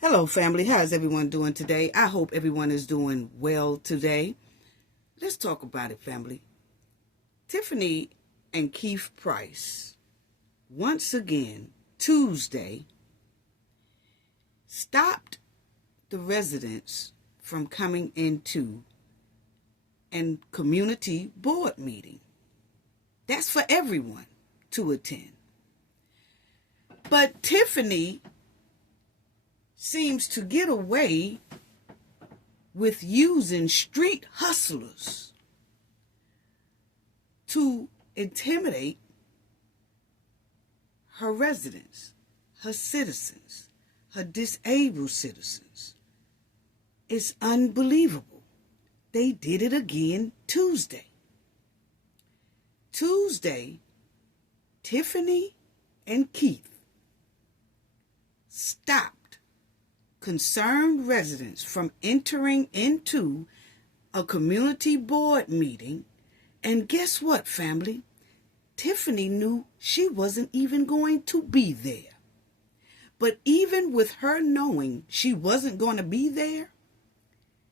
Hello, family. How's everyone doing today? I hope everyone is doing well today. Let's talk about it, family. Tiffany and Keith Price, once again, Tuesday, stopped the residents from coming into a community board meeting. That's for everyone to attend. But Tiffany seems to get away with using street hustlers to intimidate her residents, her citizens, her disabled citizens. It's unbelievable. They did it again Tuesday. Tuesday, Tiffany and Keith stopped concerned residents from entering into a community board meeting. And guess what, family? Tiffany knew she wasn't even going to be there. But even with her knowing she wasn't going to be there,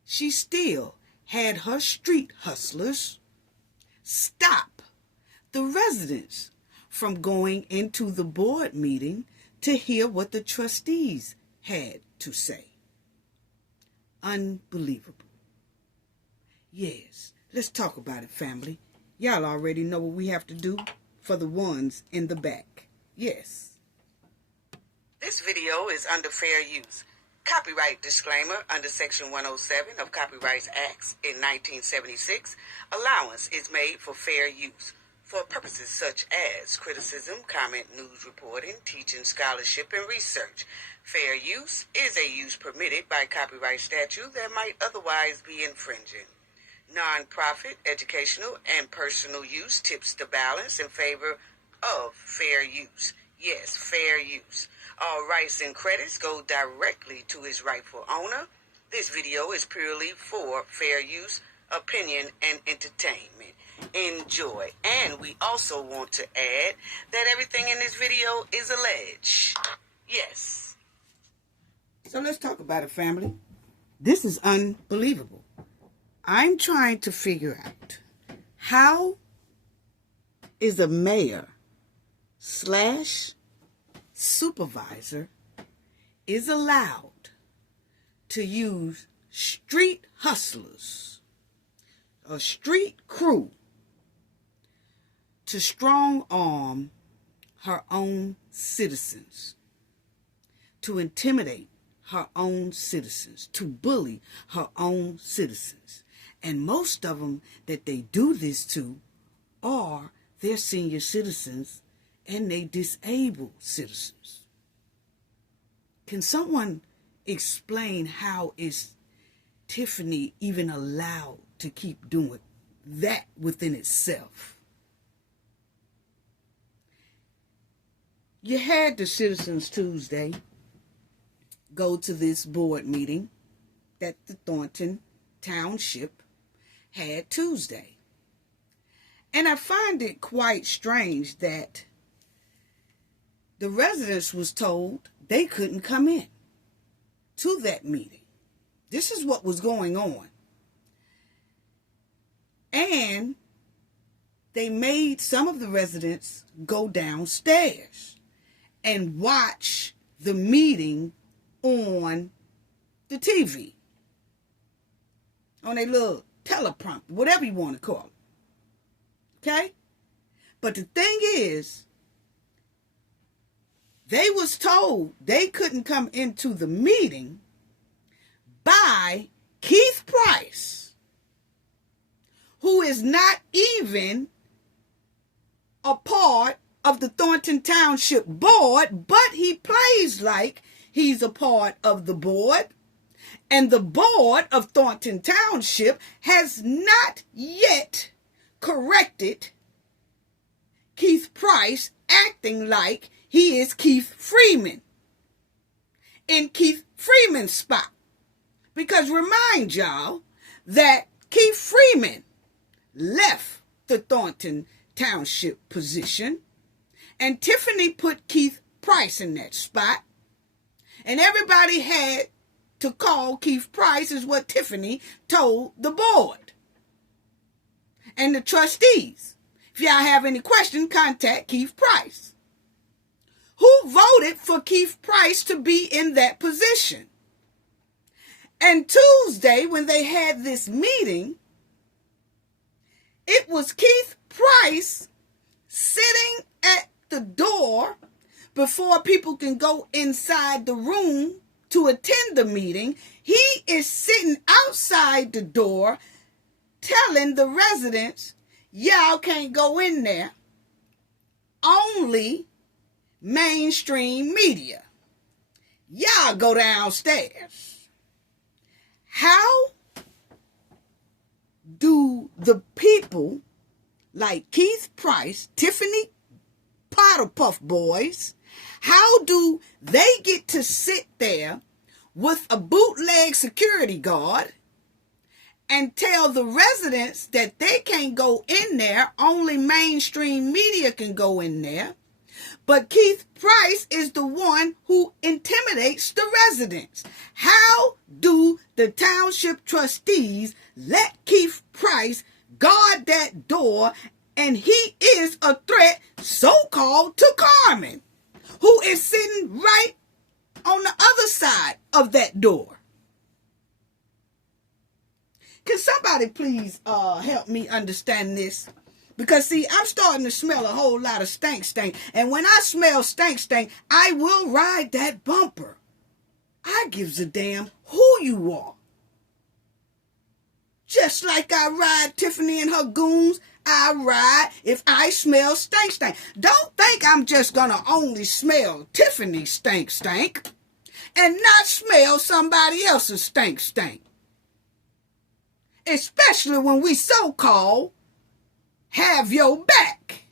she still had her street hustlers stop the residents from going into the board meeting to hear what the trustees had to say. Unbelievable. Yes, let's talk about it, family. Y'all already know what we have to do for the ones in the back. Yes. This video is under fair use. Copyright disclaimer under Section 107 of Copyright Acts in 1976. Allowance is made for fair use for purposes such as criticism, comment, news reporting, teaching, scholarship, and research. Fair use is a use permitted by copyright statute that might otherwise be infringing. Non-profit, educational, and personal use tips the balance in favor of fair use. Yes, fair use. All rights and credits go directly to its rightful owner. This video is purely for fair use, opinion, and entertainment. Enjoy. And we also want to add that everything in this video is alleged. Yes. So let's talk about it, family. This is unbelievable. I'm trying to figure out how is a mayor / supervisor is allowed to use street hustlers, a street crew, to strong arm her own citizens, to intimidate her own citizens, to bully her own citizens. And most of them that they do this to are their senior citizens and they disabled citizens. Can someone explain how is Tiffany even allowed to keep doing that within itself? You had the Citizens Tuesday go to this board meeting that the Thornton Township had Tuesday. And I find it quite strange that the residents was told they couldn't come in to that meeting. This is what was going on. And they made some of the residents go downstairs and watch the meeting on the TV, on a little teleprompter, whatever you want to call it. Okay? But the thing is, they was told they couldn't come into the meeting by Keith Price, who is not even a part of the Thornton Township board, but he plays like he's a part of the board. And the board of Thornton Township has not yet corrected Keith Price acting like he is Keith Freeman in Keith Freeman's spot. Because remind y'all that Keith Freeman left the Thornton Township position, and Tiffany put Keith Price in that spot. And everybody had to call Keith Price, is what Tiffany told the board and the trustees. If y'all have any questions, contact Keith Price. Who voted for Keith Price to be in that position? And Tuesday, when they had this meeting, it was Keith Price sitting at the door before people can go inside the room to attend the meeting. He is sitting outside the door telling the residents, y'all can't go in there. Only mainstream media. Y'all go downstairs. How do the people like Keith Price, Tiffany Puff boys, how do they get to sit there with a bootleg security guard and tell the residents that they can't go in there, only mainstream media can go in there, but Keith Price is the one who intimidates the residents? How do the township trustees let Keith Price guard that door, and he is a threat, so-called, to Carmen, who is sitting right on the other side of that door? Can somebody please help me understand this? Because, see, I'm starting to smell a whole lot of stank. And when I smell stank, I will ride that bumper. I gives a damn who you are. Just like I ride Tiffany and her goons, I ride if I smell stank. Don't think I'm just going to only smell Tiffany stank and not smell somebody else's stank. Especially when we so-called have your back.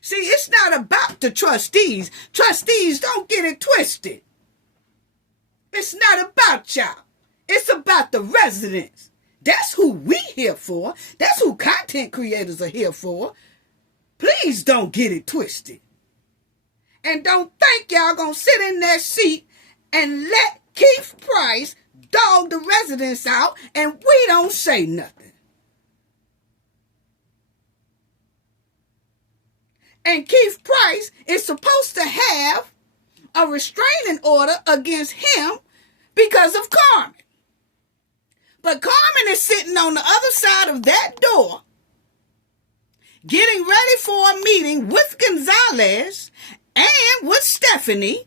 See, it's not about the trustees. Trustees, don't get it twisted. It's not about y'all. It's about the residents. That's who we here for. That's who content creators are here for. Please don't get it twisted. And don't think y'all gonna sit in that seat and let Keith Price dog the residents out and we don't say nothing. And Keith Price is supposed to have a restraining order against him because of Carmen. But Carmen is sitting on the other side of that door, getting ready for a meeting with Gonzalez and with Stephanie.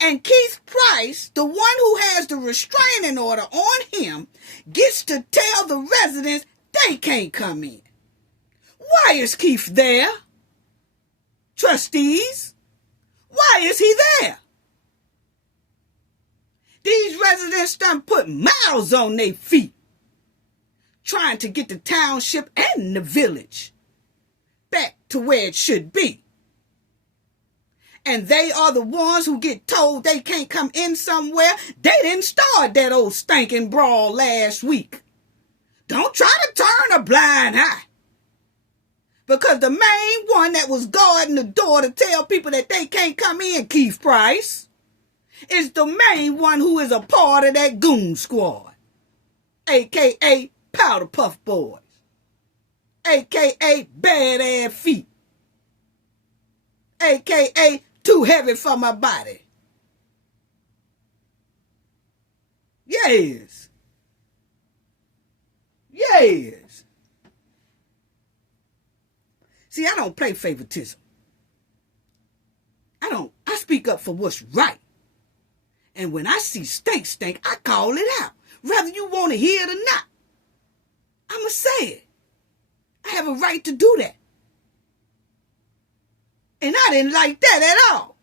And Keith Price, the one who has the restraining order on him, gets to tell the residents they can't come in. Why is Keith there? Trustees, why is he there? These residents done put miles on their feet trying to get the township and the village back to where it should be. And they are the ones who get told they can't come in somewhere. They didn't start that old stinking brawl last week. Don't try to turn a blind eye. Because the main one that was guarding the door to tell people that they can't come in, Keith Price, is the main one who is a part of that goon squad. A.K.A. Powder Puff Boys. A.K.A. Badass Feet. A.K.A. Too Heavy for My Body. Yes. Yes. See, I don't play favoritism. I speak up for what's right. And when I see stink, I call it out. Whether you want to hear it or not. I'ma say it. I have a right to do that. And I didn't like that at all.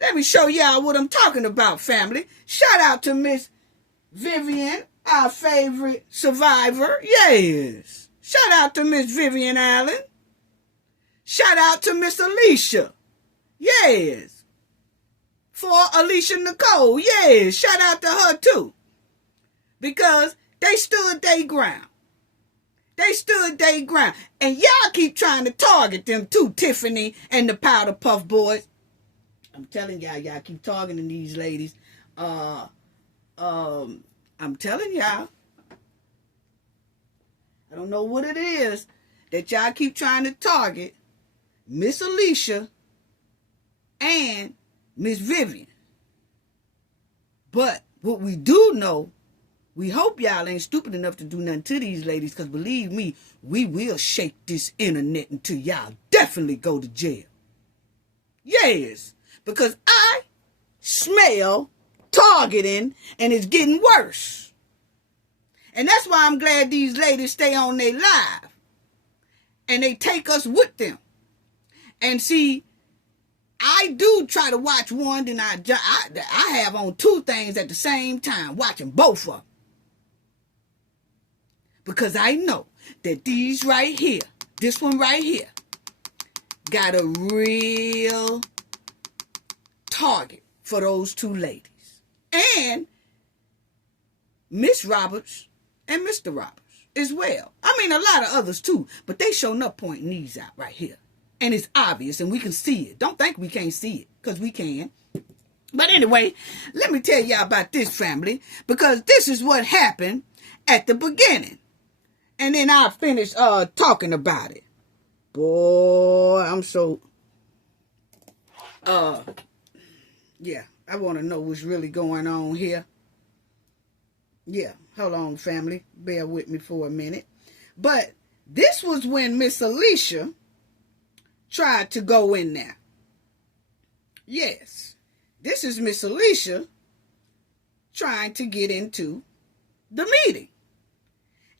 Let me show y'all what I'm talking about, family. Shout out to Miss Vivian, our favorite survivor. Yes. Shout out to Miss Vivian Allen. Shout out to Miss Alicia. Yes. For Alicia Nicole. Yes. Shout out to her too. Because they stood their ground. They stood their ground. And y'all keep trying to target them too, Tiffany and the Powder Puff Boys. I'm telling y'all keep targeting these ladies. I'm telling y'all. I don't know what it is that y'all keep trying to target Miss Alicia and Miss Vivian. But what we do know, we hope y'all ain't stupid enough to do nothing to these ladies, because believe me, we will shake this internet until y'all definitely go to jail. Yes, because I smell targeting, and it's getting worse. And that's why I'm glad these ladies stay on their live. And they take us with them. And see, I do try to watch one, and I have on two things at the same time, watching both of them. Because I know that these right here, this one right here, got a real target for those two ladies. And Miss Roberts and Mr. Roberts as well. I mean, a lot of others too, but they showing up pointing these out right here. And it's obvious, and we can see it. Don't think we can't see it, because we can. But anyway, let me tell y'all about this, family, because this is what happened at the beginning. And then I'll finish talking about it. Boy, I'm so... yeah, I want to know what's really going on here. Yeah, hold on, family. Bear with me for a minute. But this was when Miss Alicia tried to go in there. Yes, this is Miss Alicia trying to get into the meeting.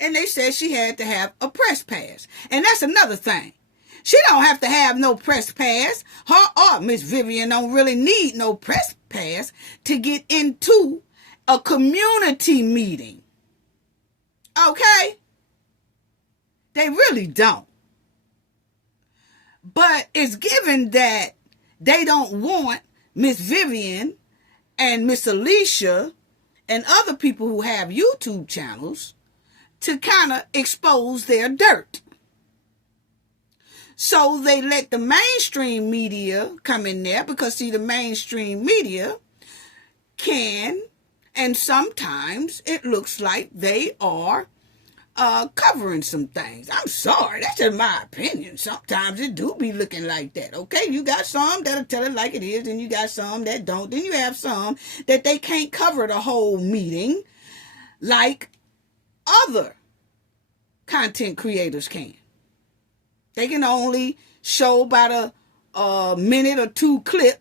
And they said she had to have a press pass. And that's another thing. She don't have to have no press pass. Her or Miss Vivian don't really need no press pass to get into a community meeting. Okay? They really don't. But it's given that they don't want Miss Vivian and Miss Alicia and other people who have YouTube channels to kind of expose their dirt. So they let the mainstream media come in there, because see, the mainstream media can, and sometimes it looks like they are covering some things. I'm sorry, that's just my opinion. Sometimes it do be looking like that. Okay, you got some that'll tell it like it is, and you got some that don't. Then you have some that they can't cover the whole meeting like other content creators can. They can only show about a minute or two clip,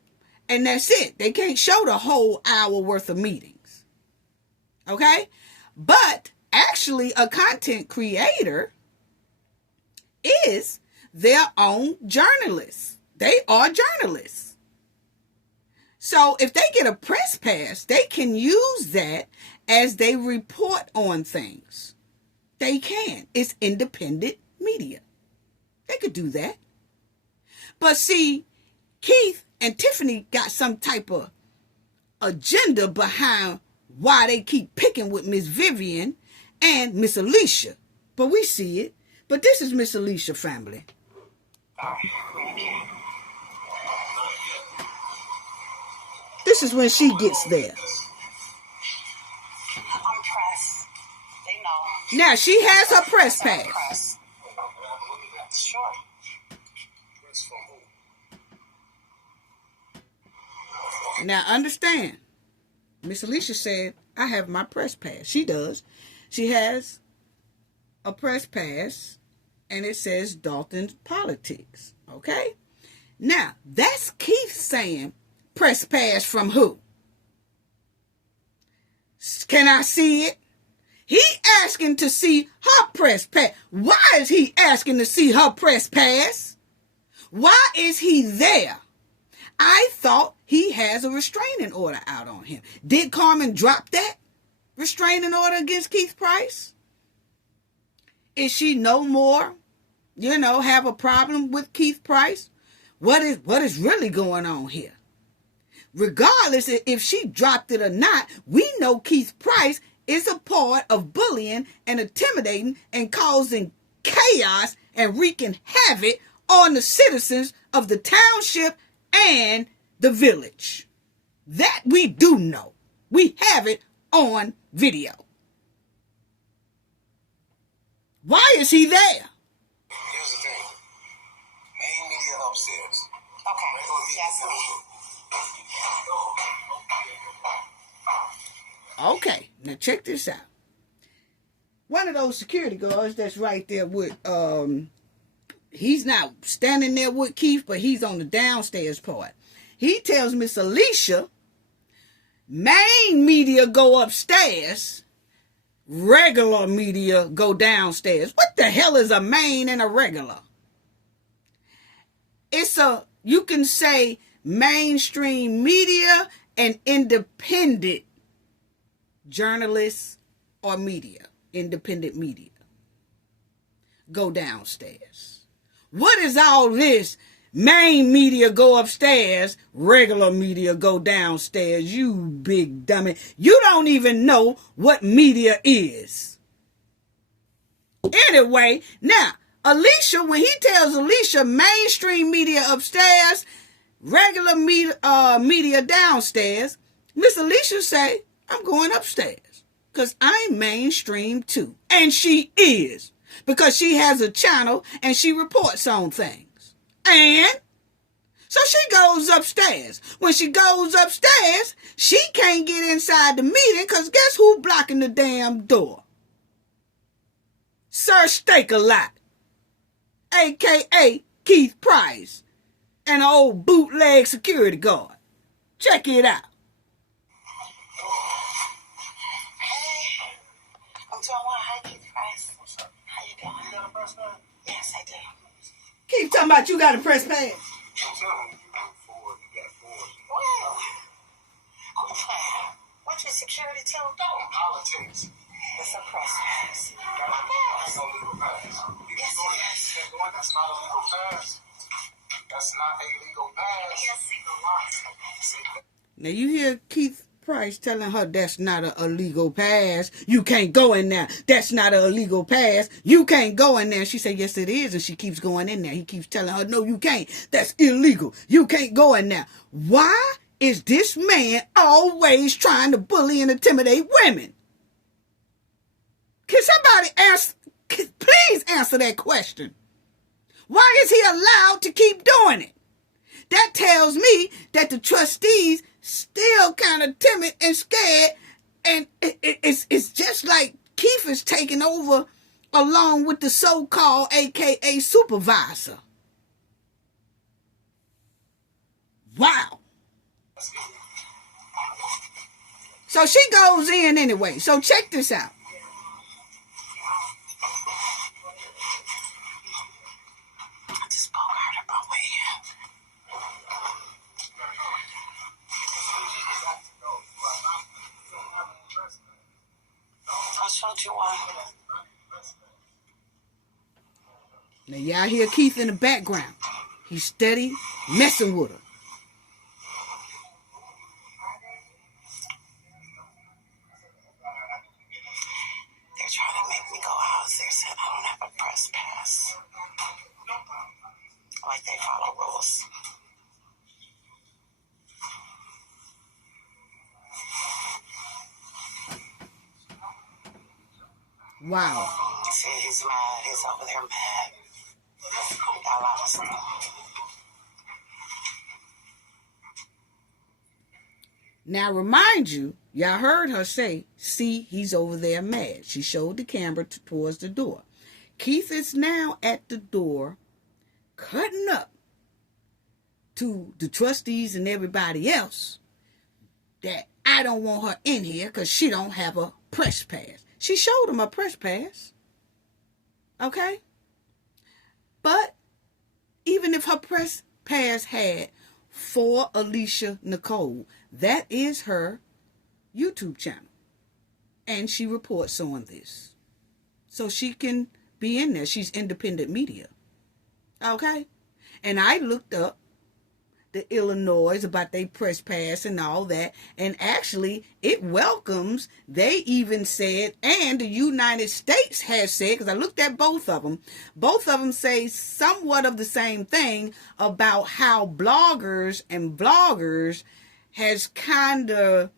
and that's it. They can't show the whole hour worth of meetings. Okay? But actually, a content creator is their own journalist. They are journalists. So if they get a press pass, they can use that as they report on things. They can. It's independent media. They could do that. But see, Keith and Tiffany got some type of agenda behind why they keep picking with Miss Vivian and Miss Alicia. But we see it. But this is Miss Alicia, family. This is when she gets there. I'm pressed. They know. Now, she has her press pass. Sure. Now, understand. Miss Alicia said, I have my press pass. She does. She has a press pass, and it says Dalton's Politics. Okay? Now, that's Keith saying, press pass from who? Can I see it? He asking to see her press pass. Why is he asking to see her press pass? Why is he there? I thought he has a restraining order out on him. Did Carmen drop that restraining order against Keith Price? Is she no more, have a problem with Keith Price? What is really going on here? Regardless if she dropped it or not, we know Keith Price is a part of bullying and intimidating and causing chaos and wreaking havoc on the citizens of the township and the village. That we do know. We have it on video. Why is he there? Here's the thing. Main media upstairs. Okay, that's me. Okay, now check this out. One of those security guards that's right there with, he's not standing there with Keith, but he's on the downstairs part. He tells Miss Alicia, main media go upstairs, regular media go downstairs. What the hell is a main and a regular? You can say mainstream media and independent journalists or media. Independent media go downstairs. What is all this? Main media go upstairs, regular media go downstairs. You big dummy. You don't even know what media is. Anyway, now, Alicia, when he tells Alicia mainstream media upstairs, regular media downstairs, Miss Alicia say, I'm going upstairs. Because I'm mainstream too. And she is. Because she has a channel and she reports on things. And so she goes upstairs. When she goes upstairs, she can't get inside the meeting because guess who blocking the damn door? Sir Steak-A-Lot, a.k.a. Keith Price, and an old bootleg security guard. Check it out. Hi, Keith Price. How you doing? You got a press pass? Yes, I do. Keep talking about you got a press pass. I'm telling you, you got forward. Well, what's your security tell? Don't politics. It's a press pass. That's no legal pass. Yes, it is. That's not a legal pass. That's not a legal pass. Yes, it is. Now you hear Keith Price telling her that's not an illegal pass. You can't go in there. That's not an illegal pass. You can't go in there. She said, yes, it is. And she keeps going in there. He keeps telling her, no, you can't. That's illegal. You can't go in there. Why is this man always trying to bully and intimidate women? Can somebody please answer that question? Why is he allowed to keep doing it? That tells me that the trustees still kind of timid and scared, and it's just like Keith is taking over along with the so-called AKA supervisor. Wow. So she goes in anyway. So check this out. I just spoke out about way. I showed you one. Now y'all hear Keith in the background. He's steady messing with her. They're trying to make me go out. They're saying I don't have a press pass. Like they follow rules. Wow. See, he's mad. He's over there mad. He got a lot of stuff. Now remind you, y'all heard her say, see, he's over there mad. She showed the camera towards the door. Keith is now at the door, cutting up to the trustees and everybody else that I don't want her in here because she don't have a press pass. She showed him a press pass. Okay? But even if her press pass had for Alicia Nicole, that is her YouTube channel. And she reports on this. So she can be in there. She's independent media. Okay? And I looked up the Illinois about they press pass and all that. And actually, it welcomes, they even said, and the United States has said, because I looked at both of them say somewhat of the same thing about how bloggers and vloggers has kind of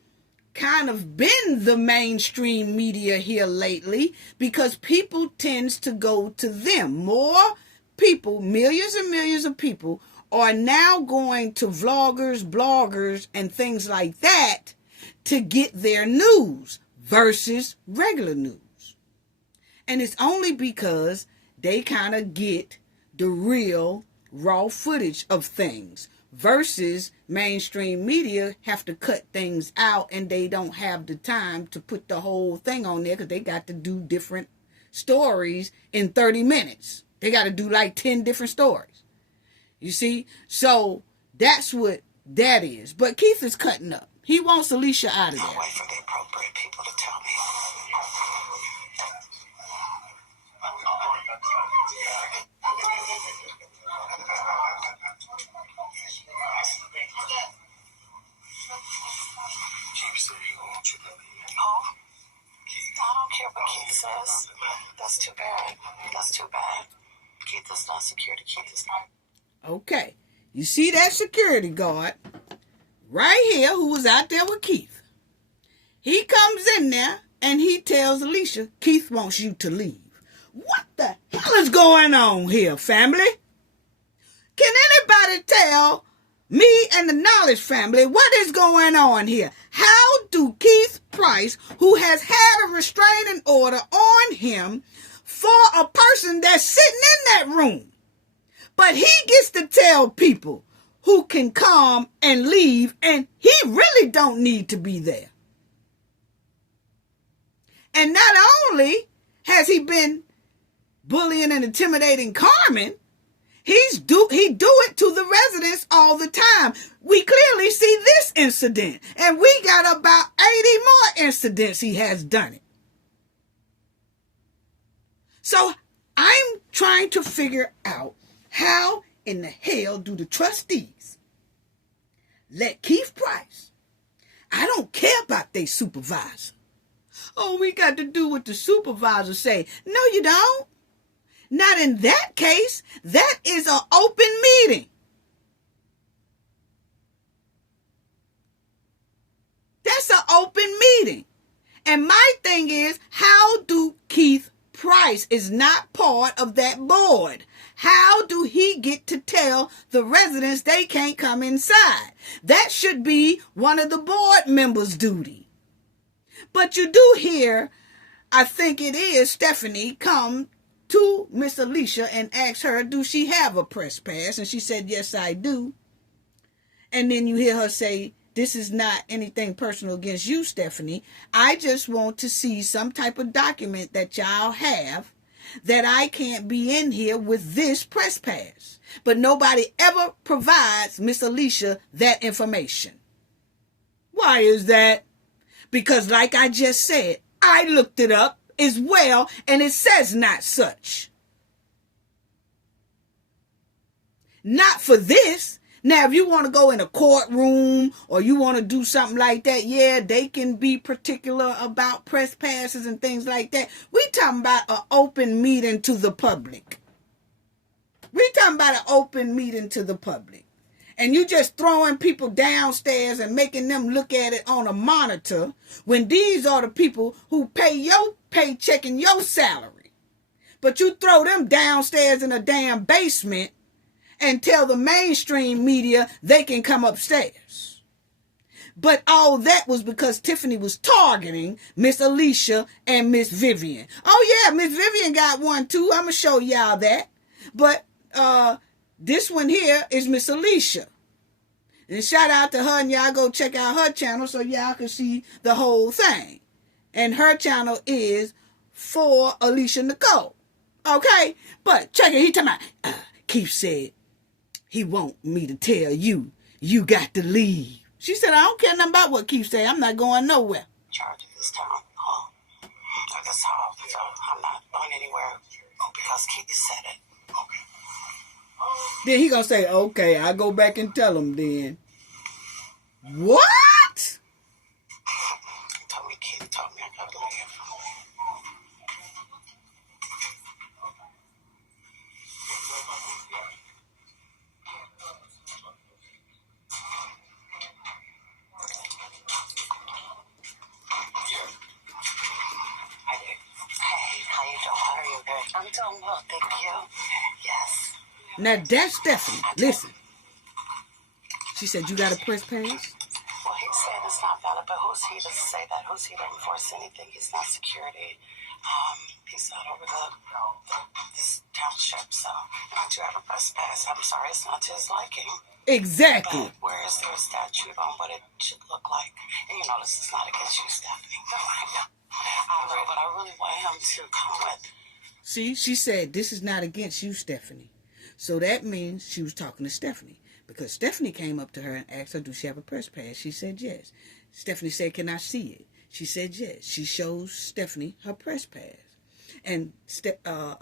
been the mainstream media here lately, because people tends to go to them. More people, millions and millions of people, are now going to vloggers, bloggers, and things like that to get their news versus regular news. And it's only because they kind of get the real raw footage of things versus mainstream media have to cut things out, and they don't have the time to put the whole thing on there because they got to do different stories in 30 minutes. They got to do like 10 different stories. You see? So that's what that is. But Keith is cutting up. He wants Alicia out of there. I'll wait for the appropriate people to tell me. Keith said he don't want you to leave. Oh? I don't care what Keith says. That's too bad. That's too bad. Keith is not security. Keith is not. Okay. You see that security guard right here who was out there with Keith. He comes in there and he tells Alicia, Keith wants you to leave. What the hell is going on here, family? Can anybody tell me and the Knowledge family what is going on here? How do Keith Price, who has had a restraining order on him for a person that's sitting in that room, but he gets to tell people who can come and leave, and he really don't need to be there. And not only has he been bullying and intimidating Carmen, he do it to the residents all the time. We clearly see this incident, and we got about 80 more incidents he has done it. So I'm trying to figure out, how in the hell do the trustees let Keith Price, I don't care about their supervisor. Oh, we got to do what the supervisor say. No, you don't. Not in that case. That is an open meeting. That's an open meeting. And my thing is, how do Keith Price is not part of that board? How do he get to tell the residents they can't come inside? That should be one of the board members' duty. But you do hear, I think it is Stephanie, come to Miss Alicia and ask her, do she have a press pass? And she said, yes, I do. And then you hear her say, this is not anything personal against you, Stephanie. I just want to see some type of document that y'all have that I can't be in here with this press pass. But nobody ever provides Miss Alicia that information. Why is that? Because like I just said, I looked it up as well, and it says not such. Not for this. Now, if you want to go in a courtroom or you want to do something like that, yeah, they can be particular about press passes and things like that. We talking about an open meeting to the public. We talking about an open meeting to the public. And you just throwing people downstairs and making them look at it on a monitor when these are the people who pay your paycheck and your salary. But you throw them downstairs in a damn basement and tell the mainstream media they can come upstairs. But all that was because Tiffany was targeting Miss Alicia and Miss Vivian. Oh yeah, Miss Vivian got one too. I'm going to show y'all that. But this one here is Miss Alicia. And shout out to her, and y'all go check out her channel so y'all can see the whole thing. And her channel is for Alicia Nicole. Okay? But check it. He talking about, Keith said, he want me to tell you, you got to leave. She said, I don't care nothing about what Keith said. I'm not going nowhere. Charge of this town hall. At this hall. So I'm not going anywhere because Keith said it. Okay. Then he gonna say, okay, I'll go back and tell him then. What? Keith told me I gotta leave. Hey, how you doing? How are you there? I'm doing well, thank you. Yes. Now that's Stephanie. Listen. She said you got a press pass? Well, he's saying it's not valid, but who's he to say that? Who's he to enforce anything? He's not security. He's not over this township, so I do have a press pass. I'm sorry, it's not to his liking. Exactly. But where is there a statute on what it should look like? And you know, this is not against you, Stephanie. No, I know. But I really want him to come with. See, she said this is not against you, Stephanie. So that means she was talking to Stephanie. Because Stephanie came up to her and asked her, do she have a press pass? She said yes. Stephanie said, can I see it? She said yes. She shows Stephanie her press pass. And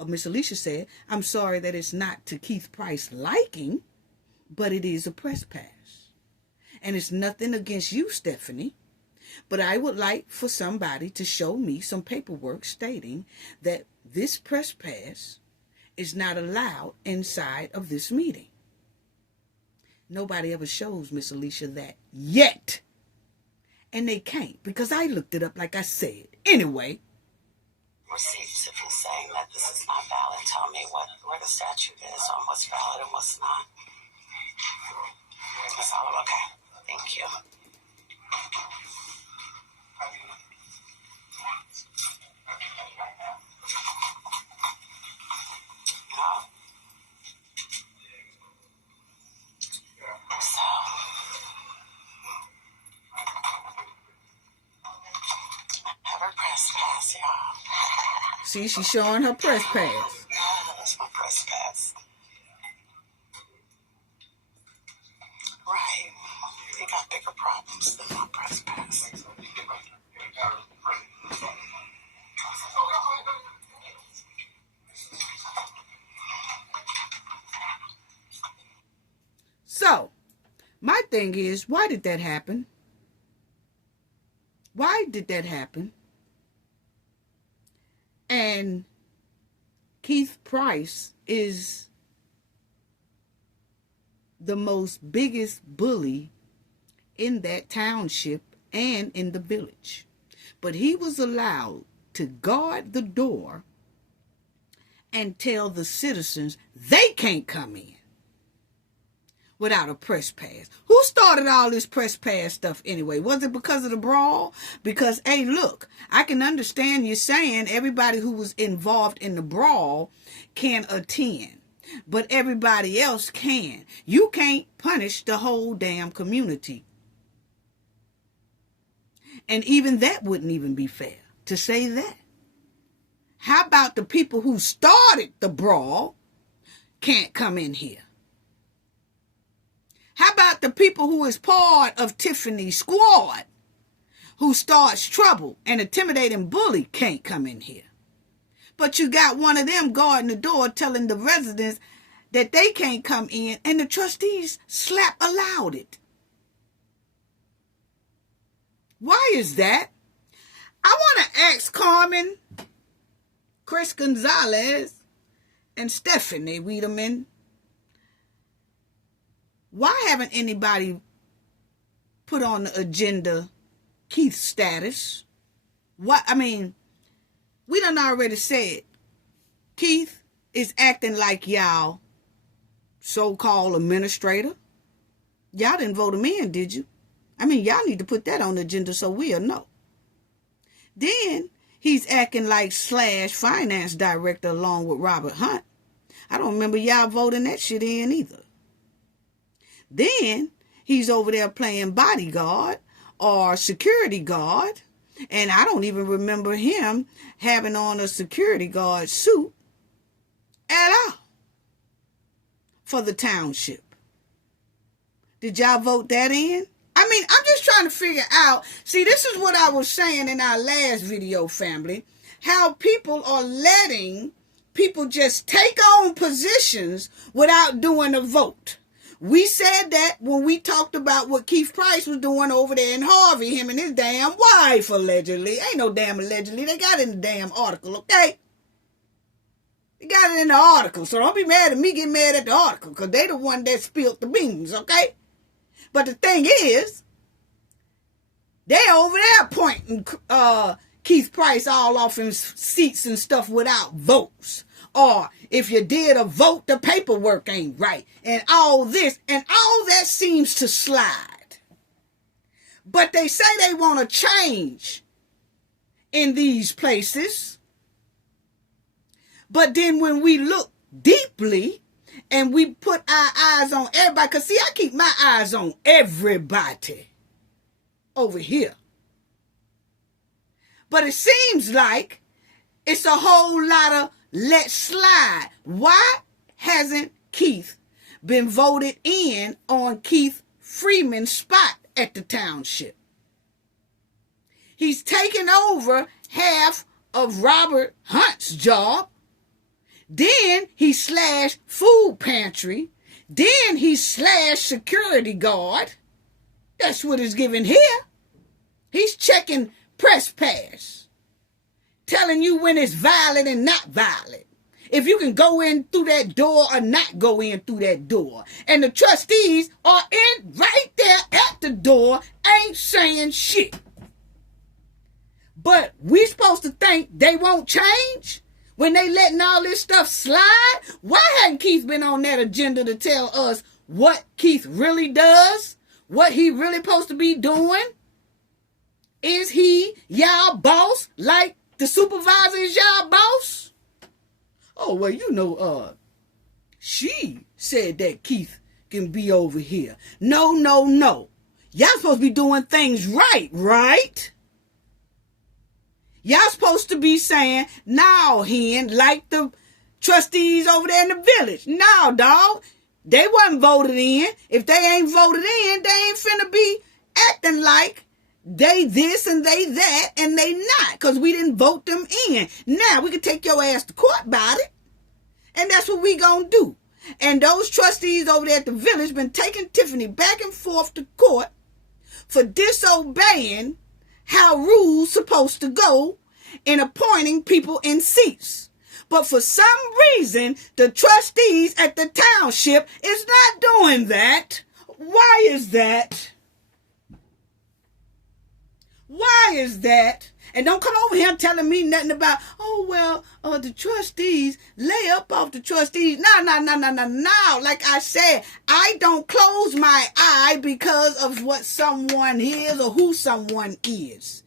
Miss Alicia said, I'm sorry that it's not to Keith Price's liking, but it is a press pass. And it's nothing against you, Stephanie. But I would like for somebody to show me some paperwork stating that this press pass is not allowed inside of this meeting. Nobody ever shows Miss Alicia that yet. And they can't, because I looked it up like I said. Anyway. Receipts, if he's saying that this is not valid, tell me where the statute is on what's valid and what's not. That's all. Okay. Thank you. See, she's showing her press pass. That's my press pass. Right. We got bigger problems than my press pass. So, my thing is, why did that happen? Why did that happen? And Keith Price is the most biggest bully in that township and in the village. But he was allowed to guard the door and tell the citizens they can't come in without a press pass. Who started all this press pass stuff anyway? Was it because of the brawl? Because, hey, look, I can understand you saying everybody who was involved in the brawl can attend, but everybody else can. You can't punish the whole damn community. And even that wouldn't even be fair to say that. How about the people who started the brawl can't come in here? How about the people who is part of Tiffany's squad who starts trouble and intimidate and bully can't come in here? But you got one of them guarding the door telling the residents that they can't come in, and the trustees allowed it. Why is that? I want to ask Carmen, Chris Gonzalez, and Stephanie Wiedemann, why haven't anybody put on the agenda Keith's status? What, I mean, we done already said Keith is acting like y'all so-called administrator. Y'all didn't vote him in, did you? I mean, y'all need to put that on the agenda so we'll know. Then he's acting like / finance director along with Robert Hunt. I don't remember y'all voting that shit in either. Then he's over there playing bodyguard or security guard. And I don't even remember him having on a security guard suit at all for the township. Did y'all vote that in? I mean, I'm just trying to figure out. See, this is what I was saying in our last video, family. How people are letting people just take on positions without doing a vote. We said that when we talked about what Keith Price was doing over there in Harvey, him and his damn wife, allegedly. Ain't no damn allegedly. They got it in the damn article, okay? They got it in the article, so don't be mad at me, get mad at the article, because they the one that spilled the beans, okay? But the thing is, they over there pointing Keith Price all off in seats and stuff without votes. Or if you did a vote, the paperwork ain't right. And all this, and all that seems to slide. But they say they want to change in these places. But then when we look deeply and we put our eyes on everybody, because see, I keep my eyes on everybody over here. But it seems like it's a whole lot of let's slide. Why hasn't Keith been voted in on Keith Freeman's spot at the township? He's taken over half of Robert Hunt's job. Then he slashed food pantry. Then he slashed security guard. That's what he's giving here. He's checking press pass, telling you when it's valid and not valid, if you can go in through that door or not go in through that door. And the trustees are in right there at the door, ain't saying shit. But we supposed to think they won't change when they letting all this stuff slide? Why hadn't Keith been on that agenda to tell us what Keith really does, what he really supposed to be doing? Is he y'all boss like the supervisor is y'all boss? Oh, well, you know, she said that Keith can be over here. No. Y'all supposed to be doing things right, right? Y'all supposed to be saying, now, hen, like the trustees over there in the village. No, dog. They wasn't voted in. If they ain't voted in, they ain't finna be acting like they this and they that, and they not, because we didn't vote them in. Now, we can take your ass to court about it. And that's what we gonna do. And those trustees over there at the village been taking Tiffany back and forth to court for disobeying how rules supposed to go in appointing people in seats. But for some reason, the trustees at the township is not doing that. Why is that? Why is that? And don't come over here telling me nothing about, oh, well, the trustees, lay up off the trustees. No. Like I said, I don't close my eye because of what someone is or who someone is.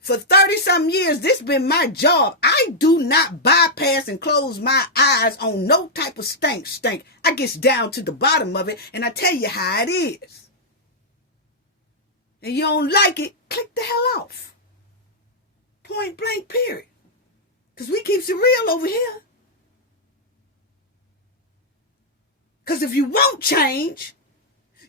For 30-something years, this been my job. I do not bypass and close my eyes on no type of stink. I gets down to the bottom of it, and I tell you how it is. And you don't like it, click the hell off. Point blank, period. Because we keeps it real over here. Because if you won't change,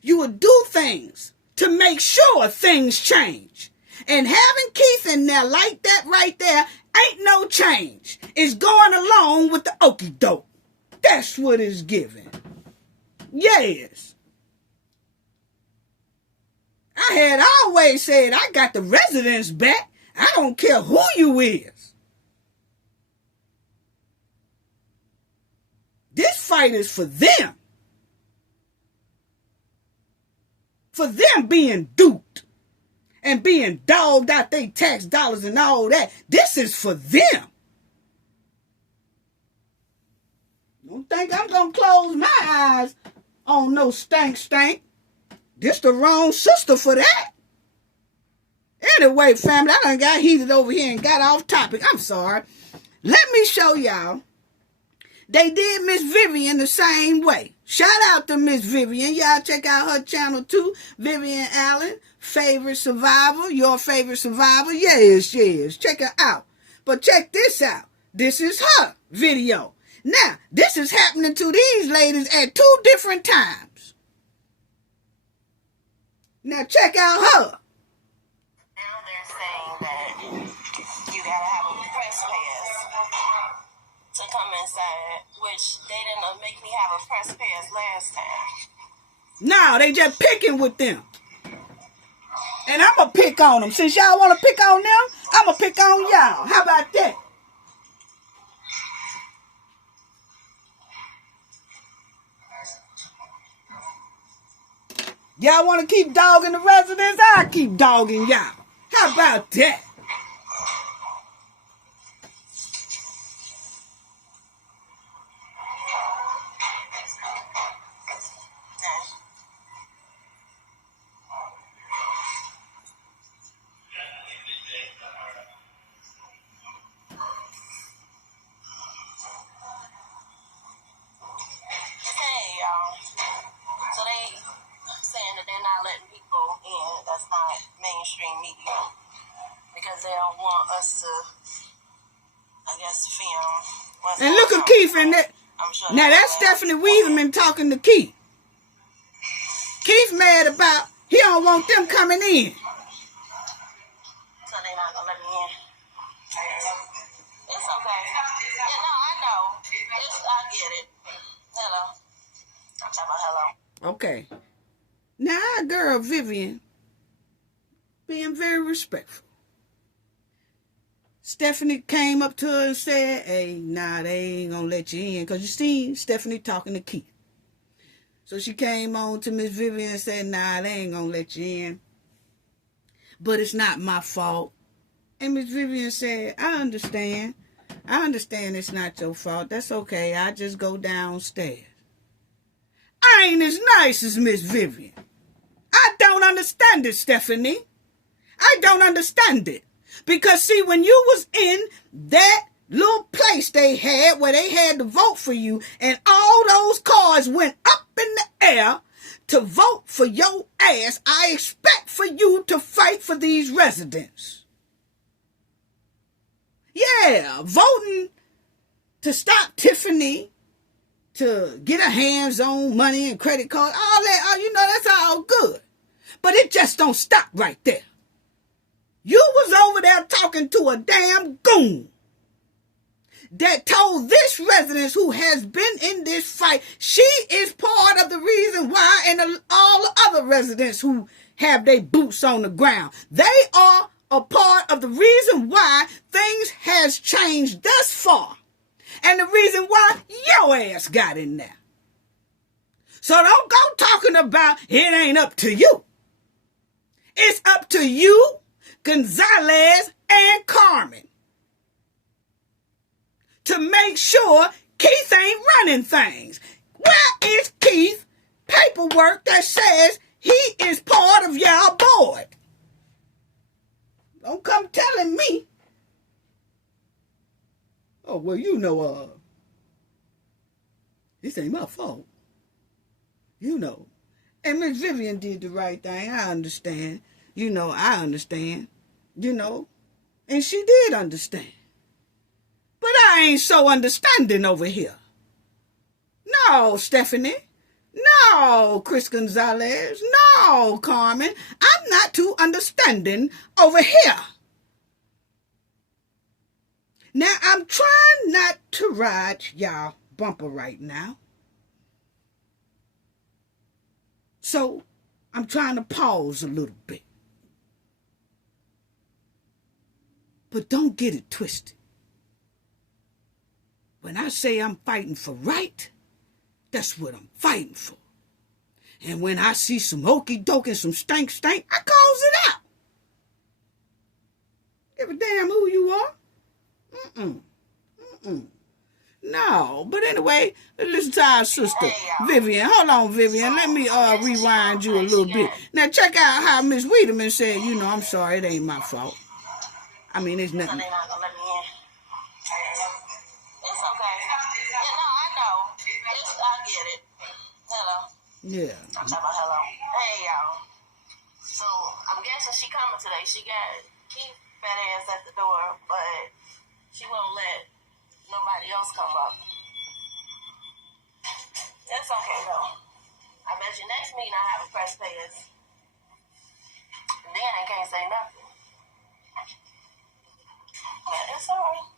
you will do things to make sure things change. And having Keith in there like that right there ain't no change. It's going along with the okie doke. That's what it's giving. Yes. I had always said I got the residents back. I don't care who you is. This fight is for them. For them being duped and being dogged out their tax dollars and all that. This is for them. Don't think I'm going to close my eyes on no stank. This the wrong sister for that. Anyway, family, I done got heated over here and got off topic. I'm sorry. Let me show y'all. They did Miss Vivian the same way. Shout out to Miss Vivian. Y'all check out her channel too. Vivian Allen, favorite survivor. Your favorite survivor. Yes. Check her out. But check this out. This is her video. Now, this is happening to these ladies at 2 different times. Now, check out her. Now they're saying that you gotta have a press pass to come and inside, which they didn't make me have a press pass last time. No, they just picking with them. And I'm going to pick on them. Since y'all want to pick on them, I'm going to pick on y'all. How about that? Y'all want to keep dogging the residents? I'll keep dogging y'all. How about that? So they saying that they're not letting people in that's not mainstream media because they don't want us to, I guess, film. And look at Keith in that. Sure now that's Stephanie Weaverman talking to Keith. Keith mad about he don't want them coming in. So they not gonna let me in. It's okay. Yeah, no, I know. I get it. Hello. I'm talking about hello. Okay. Now our girl Vivian being very respectful. Stephanie came up to her and said, hey, nah, they ain't gonna let you in. Because you seen Stephanie talking to Keith. So she came on to Miss Vivian and said, nah, they ain't gonna let you in. But it's not my fault. And Miss Vivian said, I understand. I understand it's not your fault. That's okay. I just go downstairs. I ain't as nice as Miss Vivian. I don't understand it, Stephanie. I don't understand it. Because, see, when you was in that little place they had where they had to vote for you and all those cars went up in the air to vote for your ass, I expect for you to fight for these residents. Yeah, voting to stop Tiffany, to get her hands on money and credit cards, all that, that's all good. But it just don't stop right there. You was over there talking to a damn goon that told this resident who has been in this fight, she is part of the reason why, and all the other residents who have their boots on the ground, they are a part of the reason why things has changed thus far. And the reason why your ass got in there. So don't go talking about it ain't up to you. It's up to you, Gonzalez, and Carmen to make sure Keith ain't running things. Where is Keith paperwork that says he is part of y'all board? Don't come telling me. Oh, well, this ain't my fault. And Miss Vivian did the right thing. I understand. I understand. And she did understand. But I ain't so understanding over here. No, Stephanie. No, Chris Gonzalez. No, Carmen. I'm not too understanding over here. Now, I'm trying not to ride y'all bumper right now. So, I'm trying to pause a little bit. But don't get it twisted. When I say I'm fighting for right, that's what I'm fighting for. And when I see some okey doke and some stank, I calls it out. Give a damn who you are. No, but anyway, listen to our sister, Vivian. Hold on, Vivian. Let me rewind you a little bit. Now, check out how Miss Wiedemann said, I'm sorry, it ain't my fault. I mean, it's nothing. So they not gonna let me in. It's okay. Yeah, no, I know. I get it. Hello. Yeah. I'm talking about hello. Hey, y'all. So, I'm guessing she coming today. She got Keith fat ass at the door, but she won't let nobody else come up. That's okay, though. I bet you next meeting I have a press pass. And then I can't say nothing. But it's all right.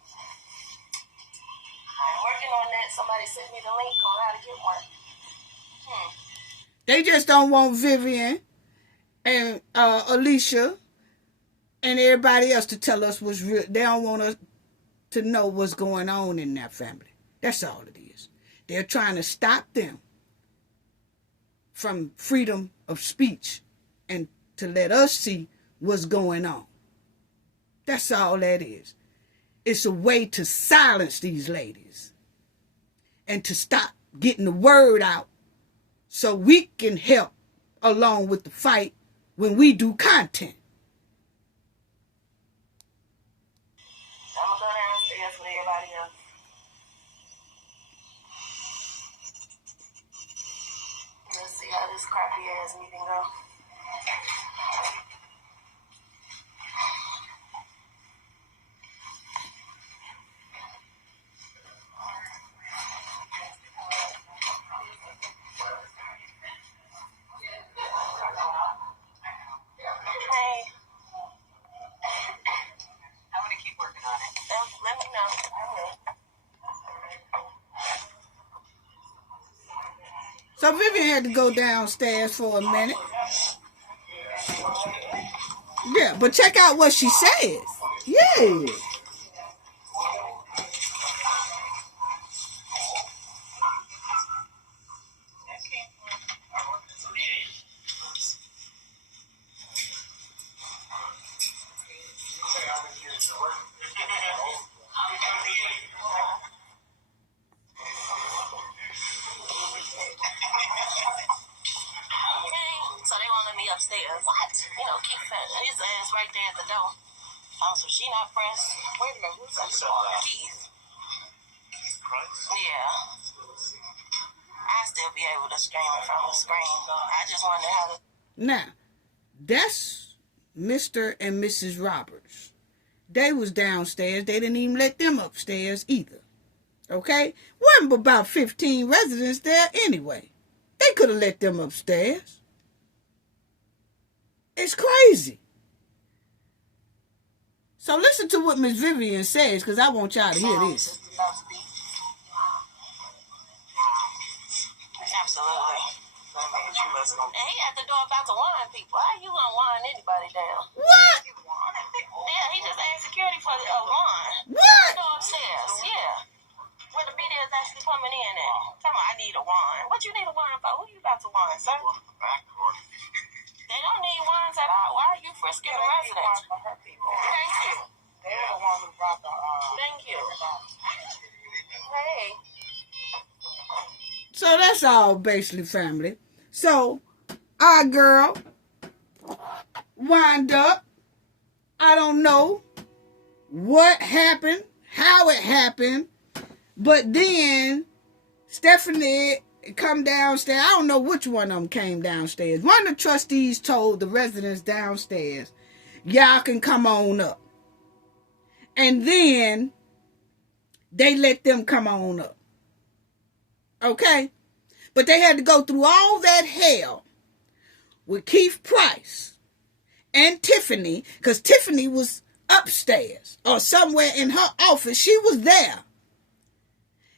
I'm working on that. Somebody sent me the link on how to get one. They just don't want Vivian and Alicia and everybody else to tell us what's real. They don't want us to know what's going on in that family. That's all it is. They're trying to stop them from freedom of speech and to let us see what's going on. That's all that is. It's a way to silence these ladies and to stop getting the word out so we can help along with the fight when we do content. I'm gonna go downstairs with everybody else. Let's see how this crappy ass meeting go. Hey. I'm gonna keep working on it. Let me know. I will. So Vivian had to go downstairs for a minute. Yeah, but check out what she says. Yeah. So they won't let me upstairs. What? You know, keep his ass right there at the door. So she not pressed. Wait a minute, who's that? Keith. Yeah. I still be able to stream it from the screen. I just wonder how to. Now, that's Mr. and Mrs. Roberts. They was downstairs. They didn't even let them upstairs either. Okay? Wasn't about 15 residents there anyway. They could have let them upstairs. It's crazy. So listen to what Miss Vivian says, because I want y'all to hear this. Absolutely. And he at the door about to wind people. How you gonna wind anybody down? What? Yeah, he just asked security for a wine. What? Go upstairs. Yeah. Where the media is actually coming in at. Come on, I need a wine. What you need a wine for? Who you about to wine, sir? They don't need wines at all. Why are you frisking the residents? For her people. Thank you. They're the one who brought the. Thank you. Hey. So that's all basically family. So our girl wind up. I don't know what happened, how it happened, but then Stephanie come downstairs. I don't know which one of them came downstairs. One of the trustees told the residents downstairs, y'all can come on up. And then they let them come on up. Okay? But they had to go through all that hell with Keith Price and Tiffany, because Tiffany was upstairs or somewhere in her office. She was there.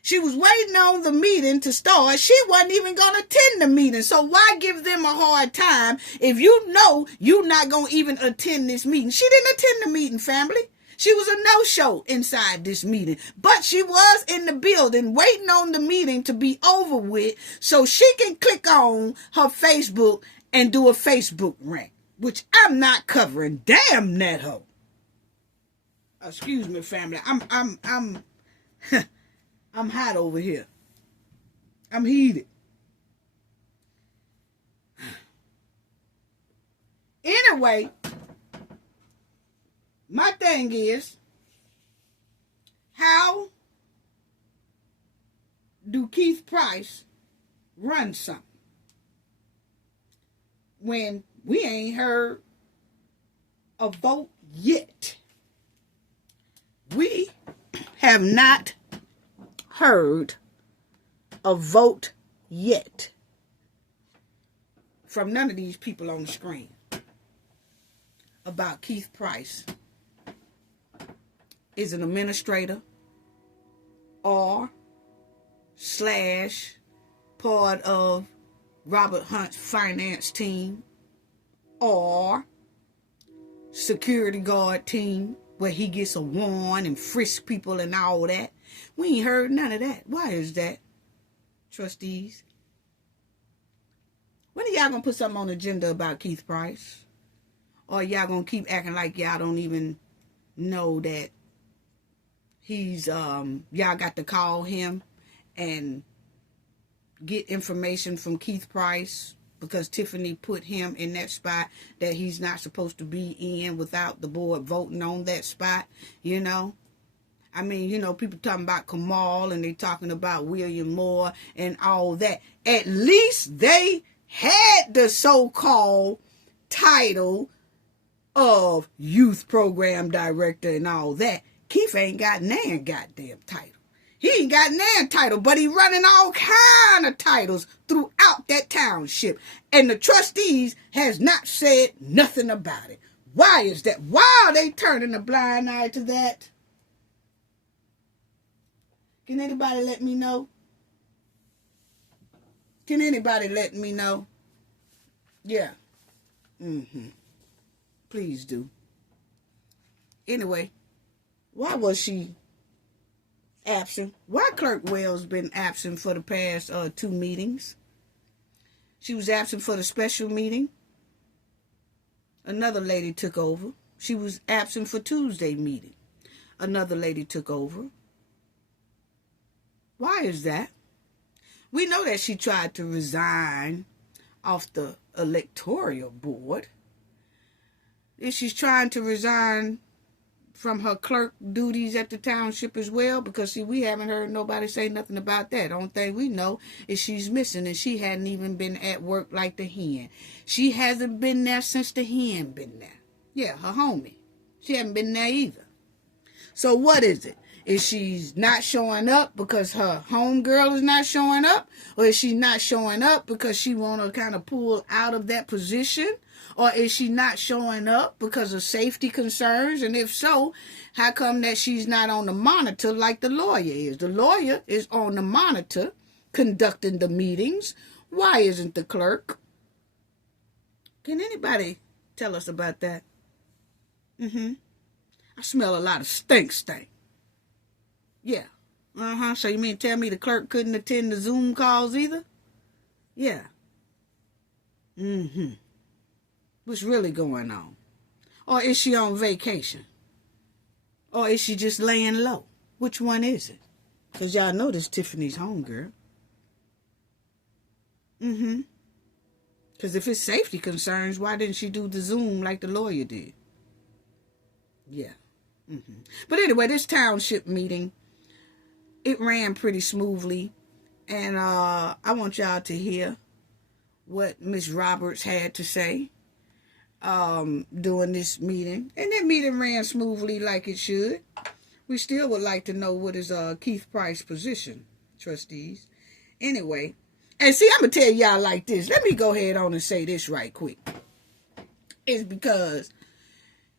She was waiting on the meeting to start. She wasn't even going to attend the meeting. So why give them a hard time if you know you're not going to even attend this meeting? She didn't attend the meeting, family. She was a no-show inside this meeting. But she was in the building waiting on the meeting to be over with so she can click on her Facebook and do a Facebook rant, which I'm not covering. Damn that hoe. Excuse me, family. I'm hot over here. I'm heated. Anyway, my thing is, how do Keith Price run something when we ain't heard a vote yet? We have not heard a vote yet from none of these people on the screen about Keith Price is an administrator or / part of Robert Hunt's finance team or security guard team where he gets a warrant and frisk people and all that. We ain't heard none of that. Why is that, trustees? When are y'all gonna put something on the agenda about Keith Price? Or y'all gonna keep acting like y'all don't even know that he's y'all got to call him and get information from Keith Price because Tiffany put him in that spot that he's not supposed to be in without the board voting on that spot, you know? I mean, you know, people talking about Kamal and they talking about William Moore and all that. At least they had the so-called title of youth program director and all that. Keith ain't got nan goddamn title. He ain't got nan title, but he running all kind of titles throughout that township. And the trustees has not said nothing about it. Why is that? Why are they turning a blind eye to that? Can anybody let me know? Can anybody let me know? Yeah. Please do. Anyway, why was she absent? Why Clerk Wells been absent for the past 2 meetings? She was absent for the special meeting. Another lady took over. She was absent for Tuesday meeting. Another lady took over. Why is that? We know that she tried to resign off the electoral board. Is she trying to resign from her clerk duties at the township as well? Because, see, we haven't heard nobody say nothing about that. The only thing we know is she's missing, and she hadn't even been at work like the hen. She hasn't been there since the hen been there. Yeah, her homie. She hasn't been there either. So what is it? Is she not showing up because her homegirl is not showing up? Or is she not showing up because she want to kind of pull out of that position? Or is she not showing up because of safety concerns? And if so, how come that she's not on the monitor like the lawyer is? The lawyer is on the monitor conducting the meetings. Why isn't the clerk? Can anybody tell us about that? I smell a lot of stink. Yeah. So you mean tell me the clerk couldn't attend the Zoom calls either? Yeah. What's really going on? Or is she on vacation? Or is she just laying low? Which one is it? Because y'all know this Tiffany's homegirl. Because if it's safety concerns, why didn't she do the Zoom like the lawyer did? Yeah. But anyway, this township meeting, it ran pretty smoothly. And I want y'all to hear what Miss Roberts had to say during this meeting. And that meeting ran smoothly like it should. We still would like to know what is Keith Price's position, trustees. Anyway, and see, I'm going to tell y'all like this. Let me go ahead on and say this right quick. It's because,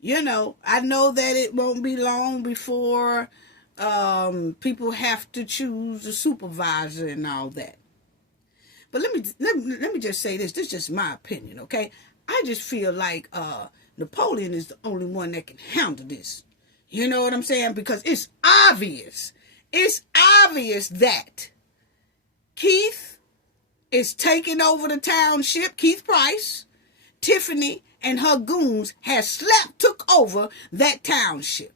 you know, I know that it won't be long before people have to choose a supervisor and all that. But let me just say this. This is just my opinion, okay? I just feel like Napoleon is the only one that can handle this. You know what I'm saying? Because it's obvious. It's obvious that Keith is taking over the township. Keith Price, Tiffany, and her goons took over that township.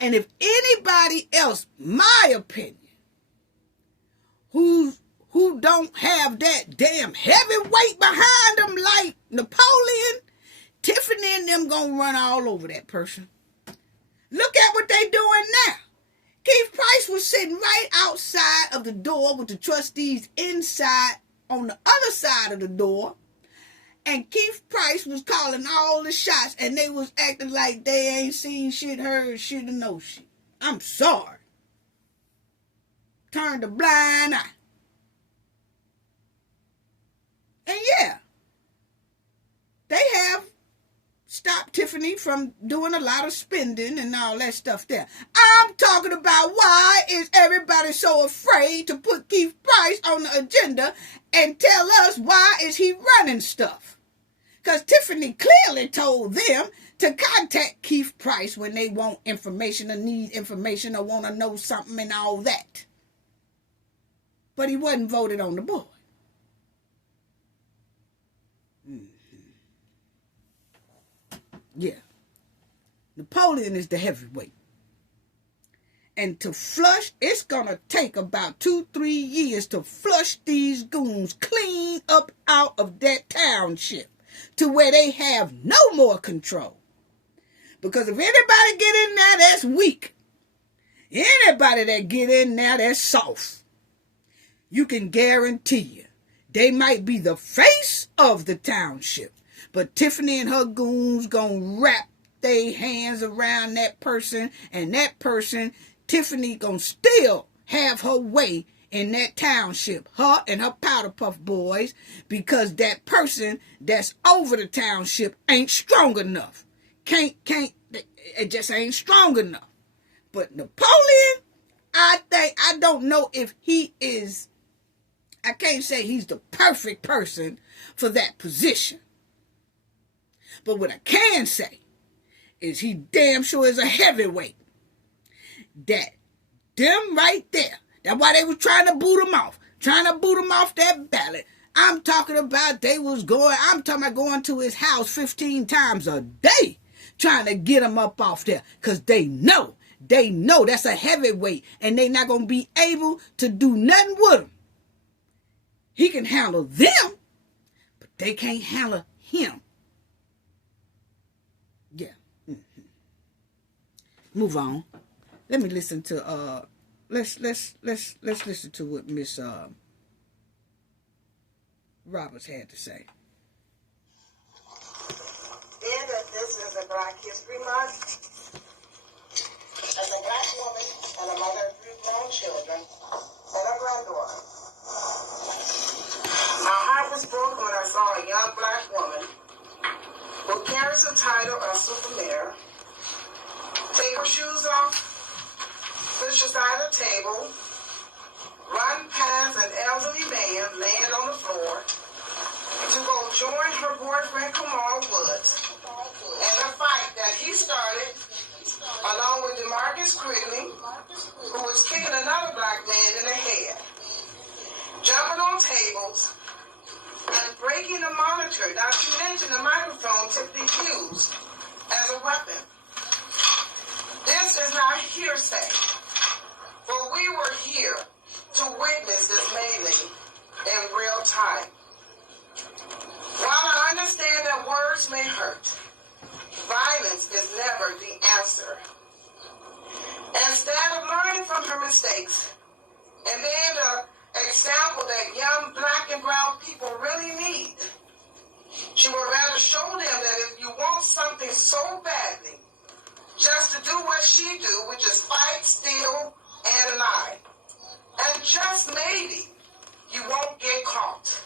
And if anybody else, my opinion, who don't have that damn heavy weight behind them like Napoleon, Tiffany and them gonna run all over that person. Look at what they doing now. Keith Price was sitting right outside of the door with the trustees inside on the other side of the door. And Keith Price was calling all the shots, and they was acting like they ain't seen shit, heard shit, or no shit. I'm sorry. Turned a blind eye. And yeah, they have stop Tiffany from doing a lot of spending and all that stuff there. I'm talking about why is everybody so afraid to put Keith Price on the agenda and tell us why is he running stuff. Because Tiffany clearly told them to contact Keith Price when they want information or need information or want to know something and all that. But he wasn't voted on the board. Yeah. Napoleon is the heavyweight. And to flush, it's going to take about 2-3 years to flush these goons clean up out of that township to where they have no more control. Because if anybody get in there, that's weak. Anybody that get in there, that's soft. You can guarantee you, they might be the face of the township. But Tiffany and her goons gonna wrap their hands around that person, and that person, Tiffany, gonna still have her way in that township, her and her powder puff boys, because that person that's over the township ain't strong enough. It just ain't strong enough. But Napoleon, I don't know if he is, I can't say he's the perfect person for that position. But what I can say is he damn sure is a heavyweight. That them right there. That's why they was trying to boot him off. Trying to boot him off that ballot. I'm talking about going to his house 15 times a day. Trying to get him up off there. Because they know that's a heavyweight. And they not going to be able to do nothing with him. He can handle them. But they can't handle him. Yeah. Mm-hmm. Move on. Let me listen to let's listen to what Miss Roberts had to say. Being that this is a Black History Month, as a Black woman and a mother of 3 grown children and a granddaughter, my heart was broken when I saw a young Black woman who carries the title of super mayor take her shoes off, push aside a table, run past an elderly man laying on the floor to go join her boyfriend Kamal Woods in a fight that he started along with DeMarcus Quigley, who was kicking another Black man in the head, jumping on tables, and breaking the monitor, not to mention the microphone Tiffany used as a weapon. This is not hearsay, for we were here to witness this melee in real time. While I understand that words may hurt, violence is never the answer. Instead of learning from her mistakes and being the example that young Black and brown people really need, she would rather show them that if you want something so badly, just to do what she do, which is fight, steal, and lie. And just maybe you won't get caught.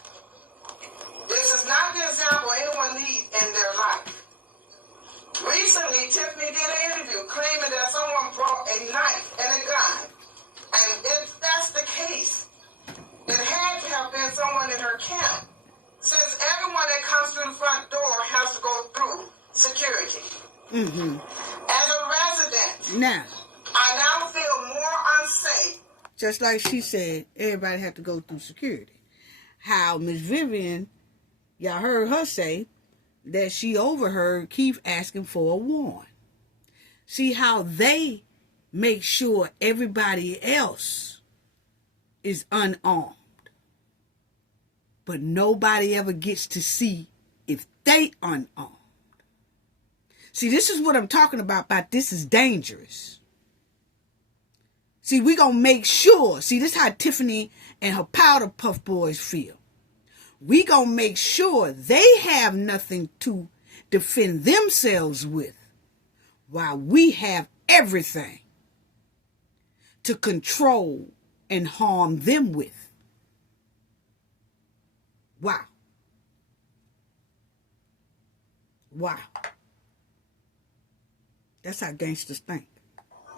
This is not the example anyone needs in their life. Recently, Tiffany did an interview claiming that someone brought a knife and a gun. And if that's the case, it had to have been someone in her camp, since everyone that comes through the front door has to go through security. Mm-hmm. As a resident, now, I now feel more unsafe. Just like she said, everybody have to go through security. How Miss Vivian, y'all heard her say that she overheard Keith asking for a warrant. See how they make sure everybody else is unarmed. But nobody ever gets to see if they unarmed. See, this is what I'm talking about this is dangerous. See, we gonna make sure, see, this is how Tiffany and her powder puff boys feel. We gonna make sure they have nothing to defend themselves with, while we have everything to control and harm them with. Wow. Wow. That's how gangsters think.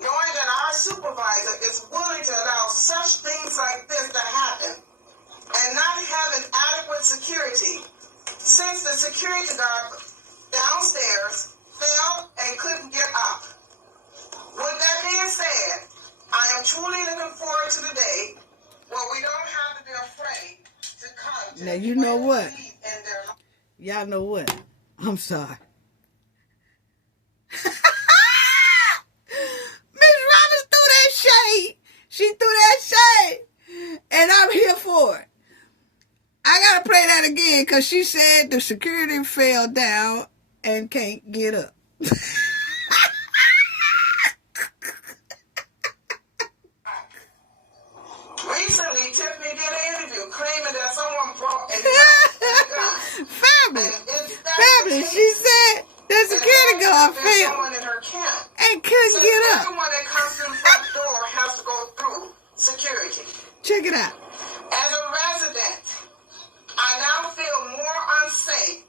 Knowing that our supervisor is willing to allow such things like this to happen and not having adequate security since the security guard downstairs fell and couldn't get up. With that being said, I am truly looking forward to the day where we don't have to be afraid to come to Now, the you know people what? in need in their life. Y'all know what? I'm sorry. Miss Roberts threw that shade. She threw that shade. And I'm here for it. I gotta play that again because she said the security fell down and can't get up. Recently, Tiffany did an interview claiming that someone brought a gun. Family, she said the security guard fell Someone in her camp. and couldn't get up. Everyone that comes to the front door has to go through security. Check it out. As a resident, I now feel more unsafe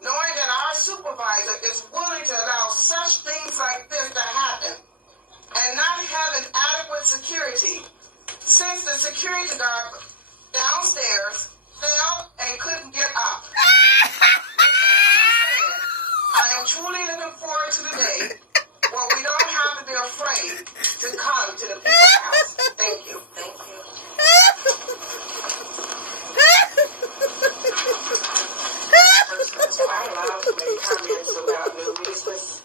knowing that our supervisor is willing to allow such things like this to happen and not having adequate security since the security guard downstairs fell and couldn't get up. I am truly looking forward to the day where we don't have to be afraid to come to the people's house. Thank you. Thank you. I'm allowed to make comments about new business.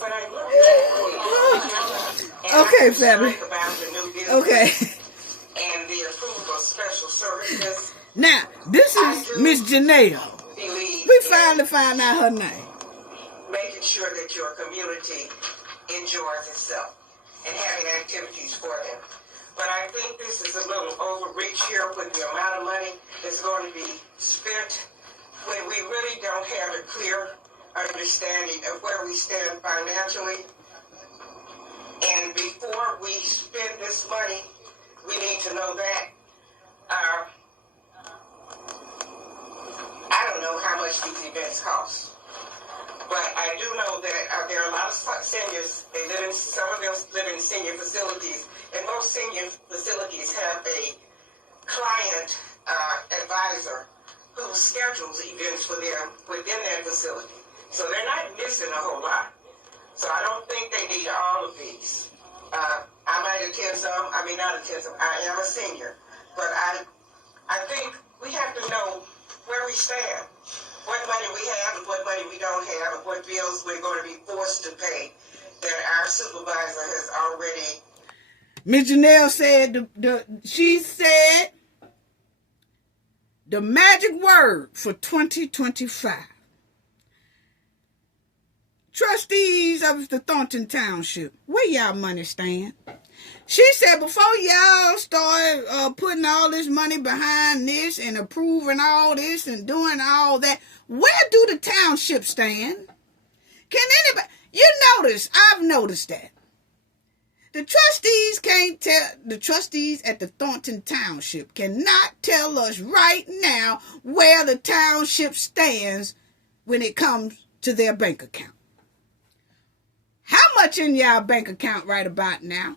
But I Okay, family. about the new business Okay. and the approval of special services. Now, this is Miss Janelle. Believe We in finally found out her name. making sure that your community enjoys itself and having activities for them. But I think this is a little overreach here with the amount of money that's going to be spent when we really don't have a clear understanding of where we stand financially. And before we spend this money, we need to know that. I don't know how much these events cost, but I do know that there are a lot of seniors. Some of them live in senior facilities, and most senior facilities have a client advisor who schedules events for them within that facility. So they're not missing a whole lot. So I don't think they need all of these. I might attend some, I may not attend some. I am a senior. But I think we have to know where we stand, what money we have and what money we don't have, and what bills we're going to be forced to pay that our supervisor has already. Miss Janelle said she said the magic word for 2025. Trustees of the Thornton Township, where y'all money stand? She said before y'all start putting all this money behind this and approving all this and doing all that, where do the township stand? Can anybody? You notice, I've noticed that. The trustees can't tell, the trustees at the Thornton Township cannot tell us right now where the township stands when it comes to their bank account. How much in y'all bank account right about now?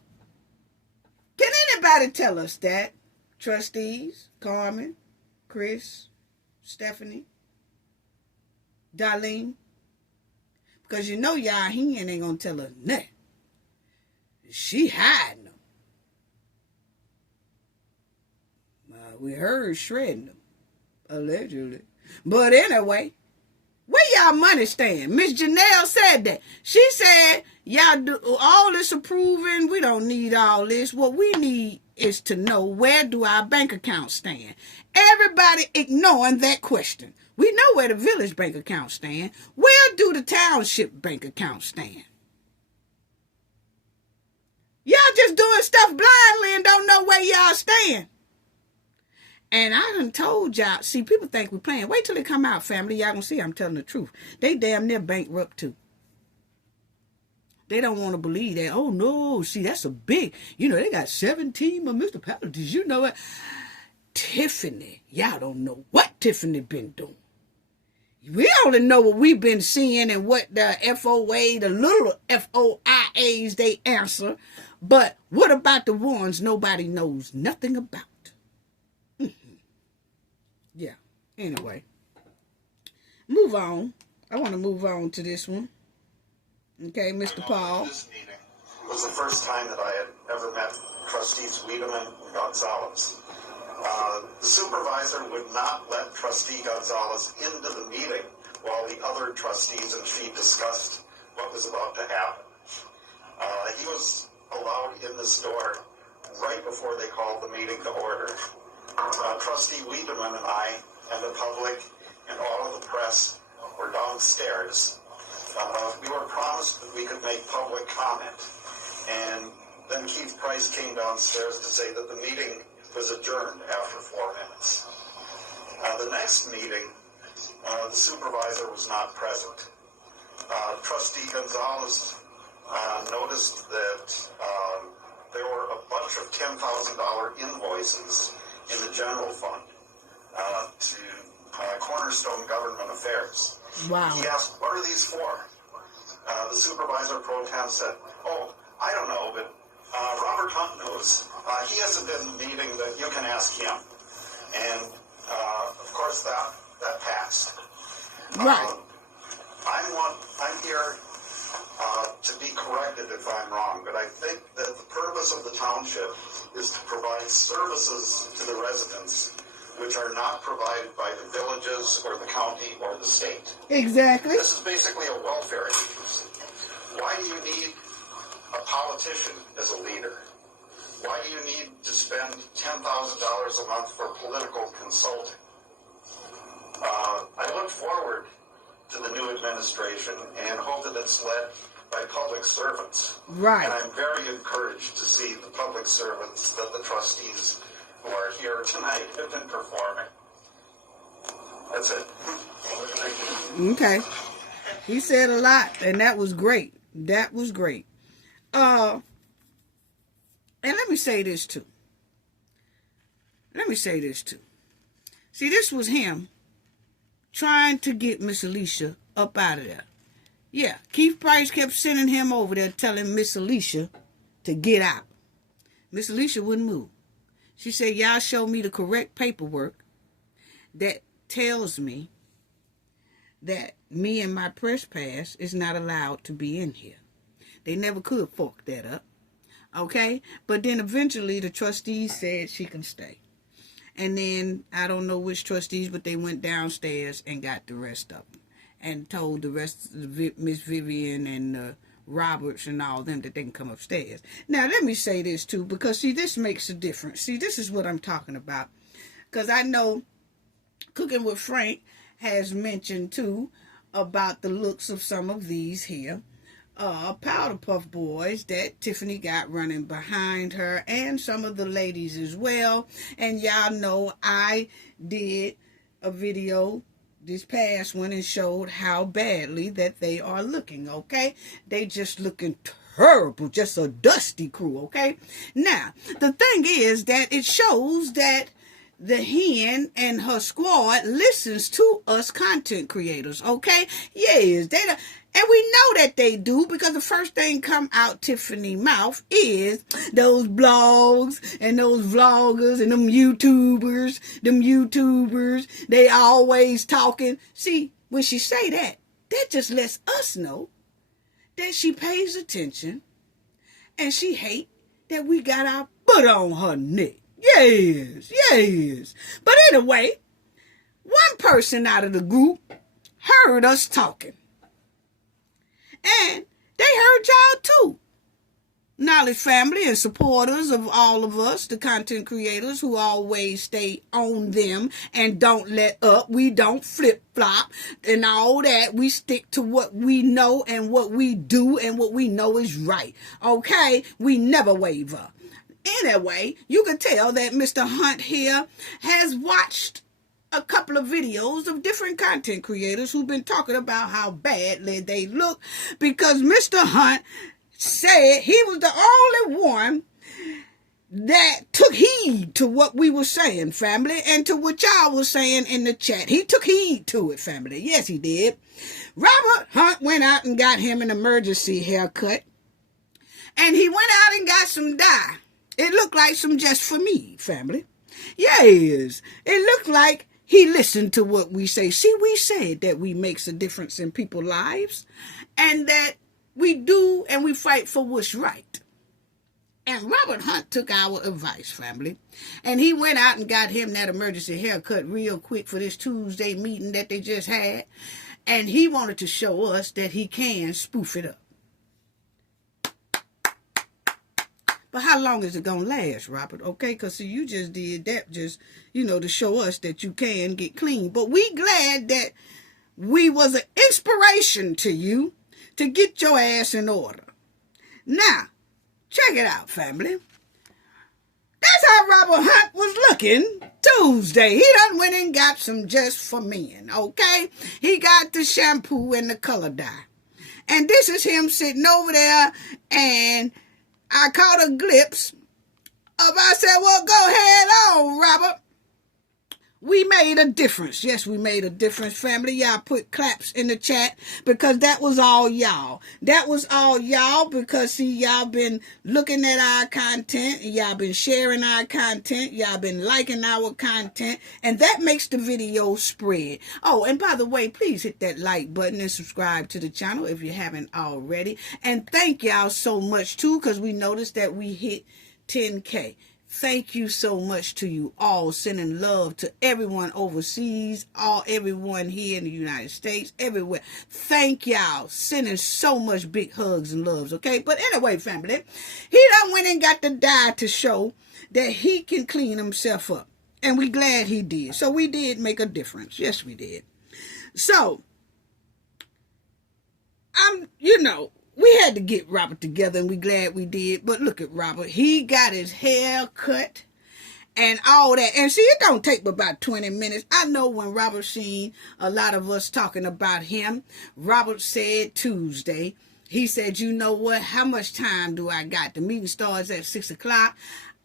Can anybody tell us that? Trustees, Carmen, Chris, Stephanie, Darlene? Because you know y'all hen ain't going to tell us nothing. She hiding them. We heard shredding them, allegedly. But anyway, where y'all money stand? Miss Janelle said that. She said, y'all do all this approving. We don't need all this. What we need is to know, where do our bank accounts stand? Everybody ignoring that question. We know where the village bank accounts stand. Where do the township bank accounts stand? Y'all just doing stuff blindly and don't know where y'all stand. And I done told y'all, see, people think we're playing. Wait till they come out, family. Y'all gonna see I'm telling the truth. They damn near bankrupt too. They don't want to believe that. Oh, no, see, that's a big, they got 17 municipalities. You know what? Tiffany, y'all don't know what Tiffany been doing. We only know what we've been seeing and what the FOA, the little FOIAs, they answer. But what about the ones nobody knows nothing about? Yeah. Anyway. Move on. I want to move on to this one. Okay, Mr. Paul. This meeting was the first time that I had ever met Trustees Wiedemann and Gonzalez. The supervisor would not let Trustee Gonzalez into the meeting while the other trustees and she discussed what was about to happen. He was allowed in this door right before they called the meeting to order. Trustee Wiedemann and I and the public and all of the press were downstairs. We were promised that we could make public comment. And then Keith Price came downstairs to say that the meeting was adjourned after 4 minutes. The next meeting, the supervisor was not present. Trustee Gonzalez noticed that there were a bunch of $10,000 invoices in the general fund to Cornerstone Government Affairs. Wow. He asked, what are these for? The supervisor pro tem said, oh, I don't know, but Robert Hunt knows. He hasn't been in the meeting, but you can ask him. And, of course, that passed. Right. I'm here to be corrected if I'm wrong, but I think that the purpose of the township is to provide services to the residents which are not provided by the villages or the county or the state. Exactly. This is basically a welfare agency. Why do you need a politician as a leader? Why do you need to spend $10,000 a month for political consulting? I look forward to the new administration and hope that it's led by public servants. Right. And I'm very encouraged to see the public servants that the trustees who are here tonight have been performing. That's it. Okay. He said a lot, and that was great. That was great. And let me say this too. See, this was him trying to get Miss Alicia up out of there. Yeah, Keith Price kept sending him over there telling Miss Alicia to get out. Miss Alicia wouldn't move. She said, y'all show me the correct paperwork that tells me that me and my press pass is not allowed to be in here. They never could fork that up. Okay? But then eventually the trustees said she can stay. And then, I don't know which trustees, but they went downstairs and got the rest of them. And told the rest of Miss Vivian and Roberts and all them that they can come upstairs. Now, let me say this too, because, see, this makes a difference. See, this is what I'm talking about. Because I know Cooking with Frank has mentioned, too, about the looks of some of these here Powder Puff Boys that Tiffany got running behind her, and some of the ladies as well. And y'all know I did a video this past one and showed how badly that they are looking, okay? They just looking terrible, just a dusty crew, okay? Now, the thing is that it shows that the hen and her squad listens to us content creators, okay? Yes, they don't. And we know that they do, because the first thing come out Tiffany's mouth is those blogs and those vloggers and them YouTubers. They always talking. See, when she say that just lets us know that she pays attention and she hate that we got our foot on her neck. Yes. But anyway, one person out of the group heard us talking. And they heard y'all too. Knowledge family and supporters of all of us, the content creators who always stay on them and don't let up. We don't flip-flop and all that. We stick to what we know and what we do and what we know is right. Okay? We never waver. Anyway, you can tell that Mr. Hunt here has watched a couple of videos of different content creators who've been talking about how badly they look, because Mr. Hunt said he was the only one that took heed to what we were saying, family, and to what y'all was saying in the chat. He took heed to it, family. Yes, he did. Robert Hunt went out and got him an emergency haircut. And he went out and got some dye. It looked like some Just For Me, family. Yes, it looked like he listened to what we say. See, we said that we makes a difference in people's lives and that we do and we fight for what's right. And Robert Hunt took our advice, family. And he went out and got him that emergency haircut real quick for this Tuesday meeting that they just had. And he wanted to show us that he can spoof it up. But how long is it going to last, Robert? Okay, because see, you just did that just, to show us that you can get clean. But we glad that we was an inspiration to you to get your ass in order. Now, check it out, family. That's how Robert Hunt was looking Tuesday. He done went and got some Just For Men, okay? He got the shampoo and the color dye. And this is him sitting over there, and I caught a glimpse of, I said, well, go ahead on, Robert. We made a difference. Yes, we made a difference, family. Y'all put claps in the chat because that was all y'all. That was all y'all because, see, y'all been looking at our content. Y'all been sharing our content. Y'all been liking our content. And that makes the video spread. Oh, and by the way, please hit that like button and subscribe to the channel if you haven't already. And thank y'all so much, too, because we noticed that we hit 10K. Thank you so much to you all, sending love to everyone overseas, everyone here in the United States, everywhere. Thank y'all, sending so much big hugs and loves, okay? But anyway, family, he done went and got the dye to show that he can clean himself up. And we glad he did. So we did make a difference. Yes, we did. So, we had to get Robert together, and we glad we did. But look at Robert. He got his hair cut and all that. And see, it don't take but about 20 minutes. I know when Robert seen a lot of us talking about him, Robert said Tuesday, he said, you know what? How much time do I got? The meeting starts at 6 o'clock.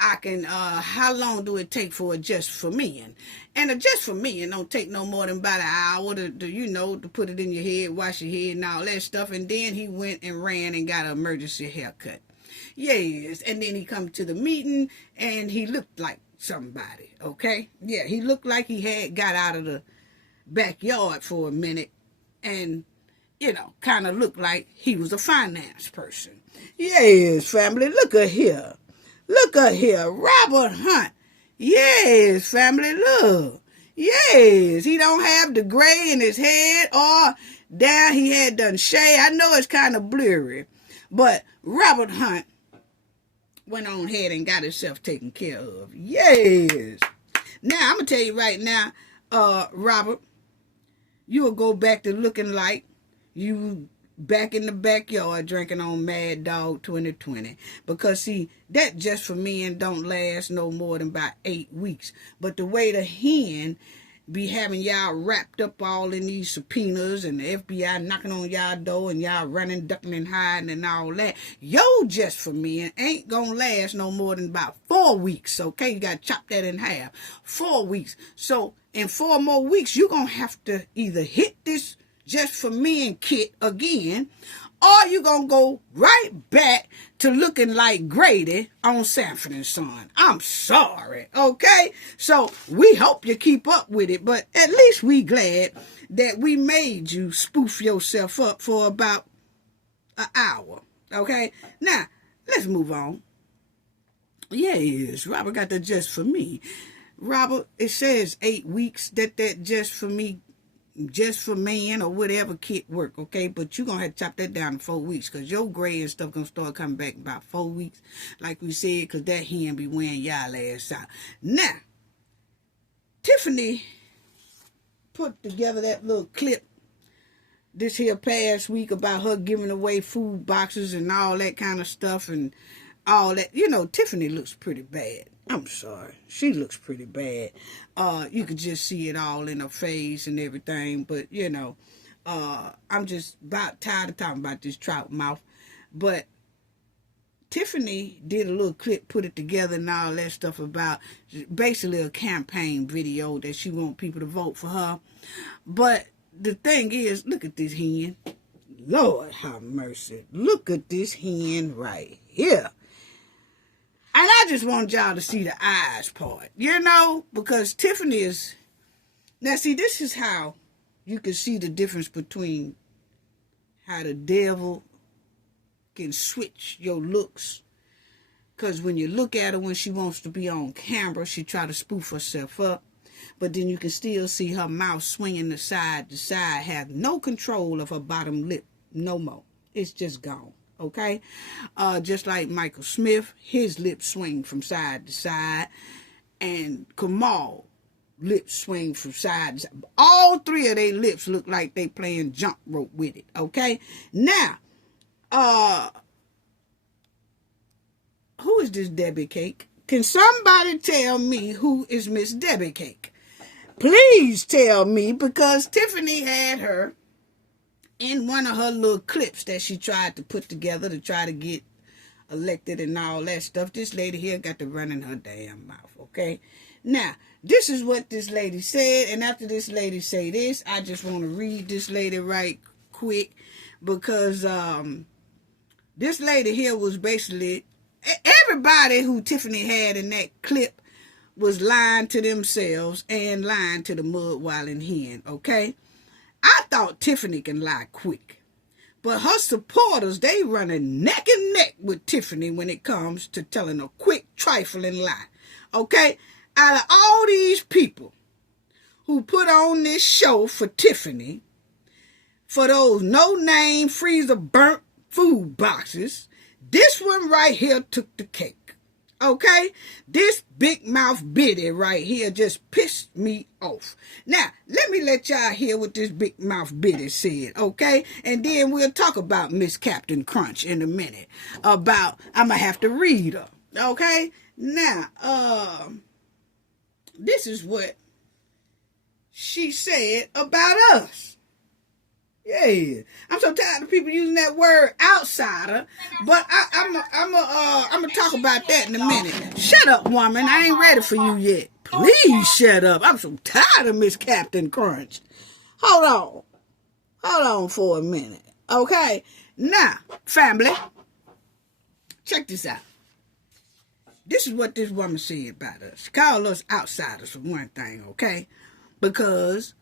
I can, how long do it take for a Just For Men? And a Just For Men don't take no more than about an hour to put it in your head, wash your head and all that stuff. And then he went and ran and got an emergency haircut. Yes. And then he come to the meeting and he looked like somebody. Okay. Yeah. He looked like he had got out of the backyard for a minute and, kind of looked like he was a finance person. Yes, family. Look at here. Look at here, Robert Hunt. Yes, family, look. Yes, he don't have the gray in his head or down he had done shade. I know it's kind of blurry, but Robert Hunt went on ahead and got himself taken care of. Yes. Now, I'm going to tell you right now, Robert, you will go back to looking like you back in the backyard drinking on Mad Dog 2020. Because, see, that Just For Men don't last no more than about 8 weeks. But the way the hen be having y'all wrapped up all in these subpoenas and the FBI knocking on y'all door and y'all running, ducking and hiding and all that, yo Just For Men ain't gonna last no more than about 4 weeks, okay? You gotta chop that in half. 4 weeks. So, in 4 more weeks, you're gonna have to either hit this Just For Men kit again, or you gonna go right back to looking like Grady on Sanford and Son. I'm sorry, okay? So we hope you keep up with it, but at least we glad that we made you spoof yourself up for about an hour, okay? Now, let's move on. Yes, Robert got the Just For Me. Robert, it says 8 weeks that Just For Me, Just For Man or whatever kit work, okay? But you're going to have to chop that down to 4 weeks because your gray and stuff going to start coming back in about 4 weeks, like we said, because that hen be wearing y'all ass out. Now, Tiffany put together that little clip this here past week about her giving away food boxes and all that kind of stuff and all that. Tiffany looks pretty bad. I'm sorry. She looks pretty bad. You could just see it all in her face and everything. But, I'm just about tired of talking about this trout mouth. But Tiffany did a little clip, put it together and all that stuff about basically a campaign video that she want people to vote for her. But the thing is, look at this hen. Lord have mercy. Look at this hen right here. And I just want y'all to see the eyes part, because Tiffany is... Now, see, this is how you can see the difference between how the devil can switch your looks. Because when you look at her when she wants to be on camera, she try to spoof herself up. But then you can still see her mouth swinging side to side, have no control of her bottom lip no more. It's just gone, okay? Just like Michael Smith, his lips swing from side to side. And Kamal, lips swing from side to side. All three of their lips look like they playing jump rope with it, okay? Now, who is this Debbie Cake? Can somebody tell me who is Miss Debbie Cake? Please tell me, because Tiffany had her in one of her little clips that she tried to put together to try to get elected and all that stuff. This lady here got to run in her damn mouth, okay? Now, this is what this lady said, and after this lady say this, I just want to read this lady right quick, because this lady here was basically... Everybody who Tiffany had in that clip was lying to themselves and lying to the mud-wilding hen, okay? I thought Tiffany can lie quick. But her supporters, they running neck and neck with Tiffany when it comes to telling a quick, trifling lie, okay? Out of all these people who put on this show for Tiffany, for those no-name freezer burnt food boxes, this one right here took the cake, okay? This big mouth biddy right here just pissed me off. Now, let y'all hear what this big mouth biddy said, okay? And then we'll talk about Miss Captain Crunch in a minute. I'm going to have to read her, okay? Now, this is what she said about us. Yeah, I'm so tired of people using that word outsider, but I'm gonna talk about that in a minute. Shut up, woman. I ain't ready for you yet. Please shut up. I'm so tired of Miss Captain Crunch. Hold on for a minute, okay? Now, family, check this out. This is what this woman said about us. She called us outsiders for one thing, okay? Because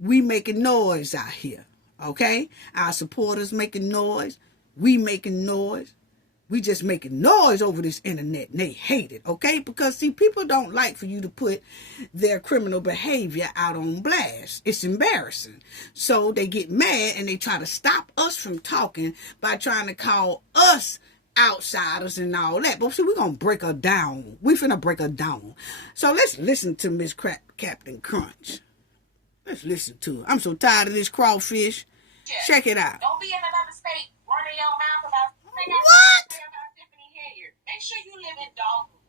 we making noise out here, okay? Our supporters making noise. We making noise. We just making noise over this internet, and they hate it, okay? Because, see, people don't like for you to put their criminal behavior out on blast. It's embarrassing. So they get mad, and they try to stop us from talking by trying to call us outsiders and all that. But see, we're going to break her down. We finna break her down. So let's listen to Miss Captain Crunch. Let's listen to it. I'm so tired of this crawfish. Yeah. Check it out. Don't be in another state running your mouth about what? Tiffany Henyard. Make sure you live in Dalton,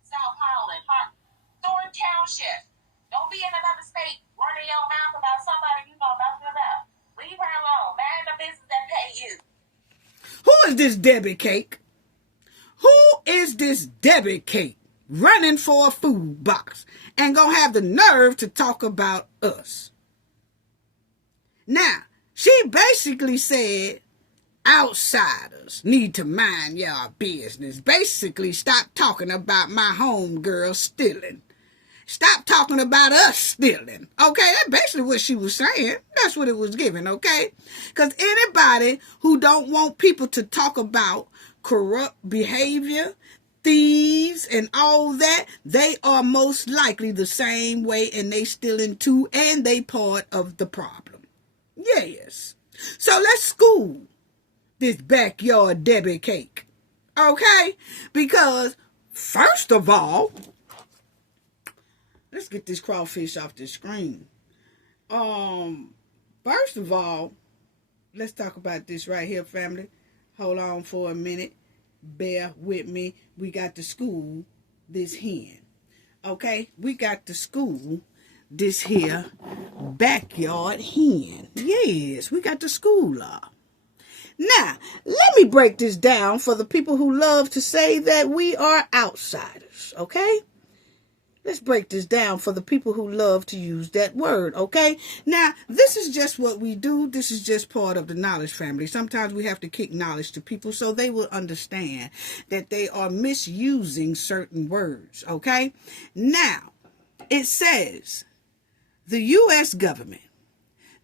South Holland, Thornton Township. Don't be in another state running your mouth about somebody you know nothing about. Leave her alone. Mind the business that pay you. Who is this Debbie Cake? Who is this Debbie Cake running for a food box and gonna have the nerve to talk about us? Now, she basically said outsiders need to mind your business. Basically, stop talking about my homegirl stealing. Stop talking about us stealing. Okay, that's basically what she was saying. That's what it was given, okay? Because anybody who don't want people to talk about corrupt behavior, thieves, and all that, they are most likely the same way, and they stealing too, and they part of the problem. Yes. So let's school this backyard Debbie Cake, okay? Because, first of all, let's get this crawfish off the screen. First of all, let's talk about this right here, family. Hold on for a minute. Bear with me. We got to school this hen. Okay? We got to school this here backyard hen. Yes, we got to school her. Now, let me break this down for the people who love to say that we are outsiders, okay? Let's break this down for the people who love to use that word, okay? Now, this is just what we do. This is just part of the knowledge family. Sometimes we have to kick knowledge to people so they will understand that they are misusing certain words, okay? Now, it says the U.S. government,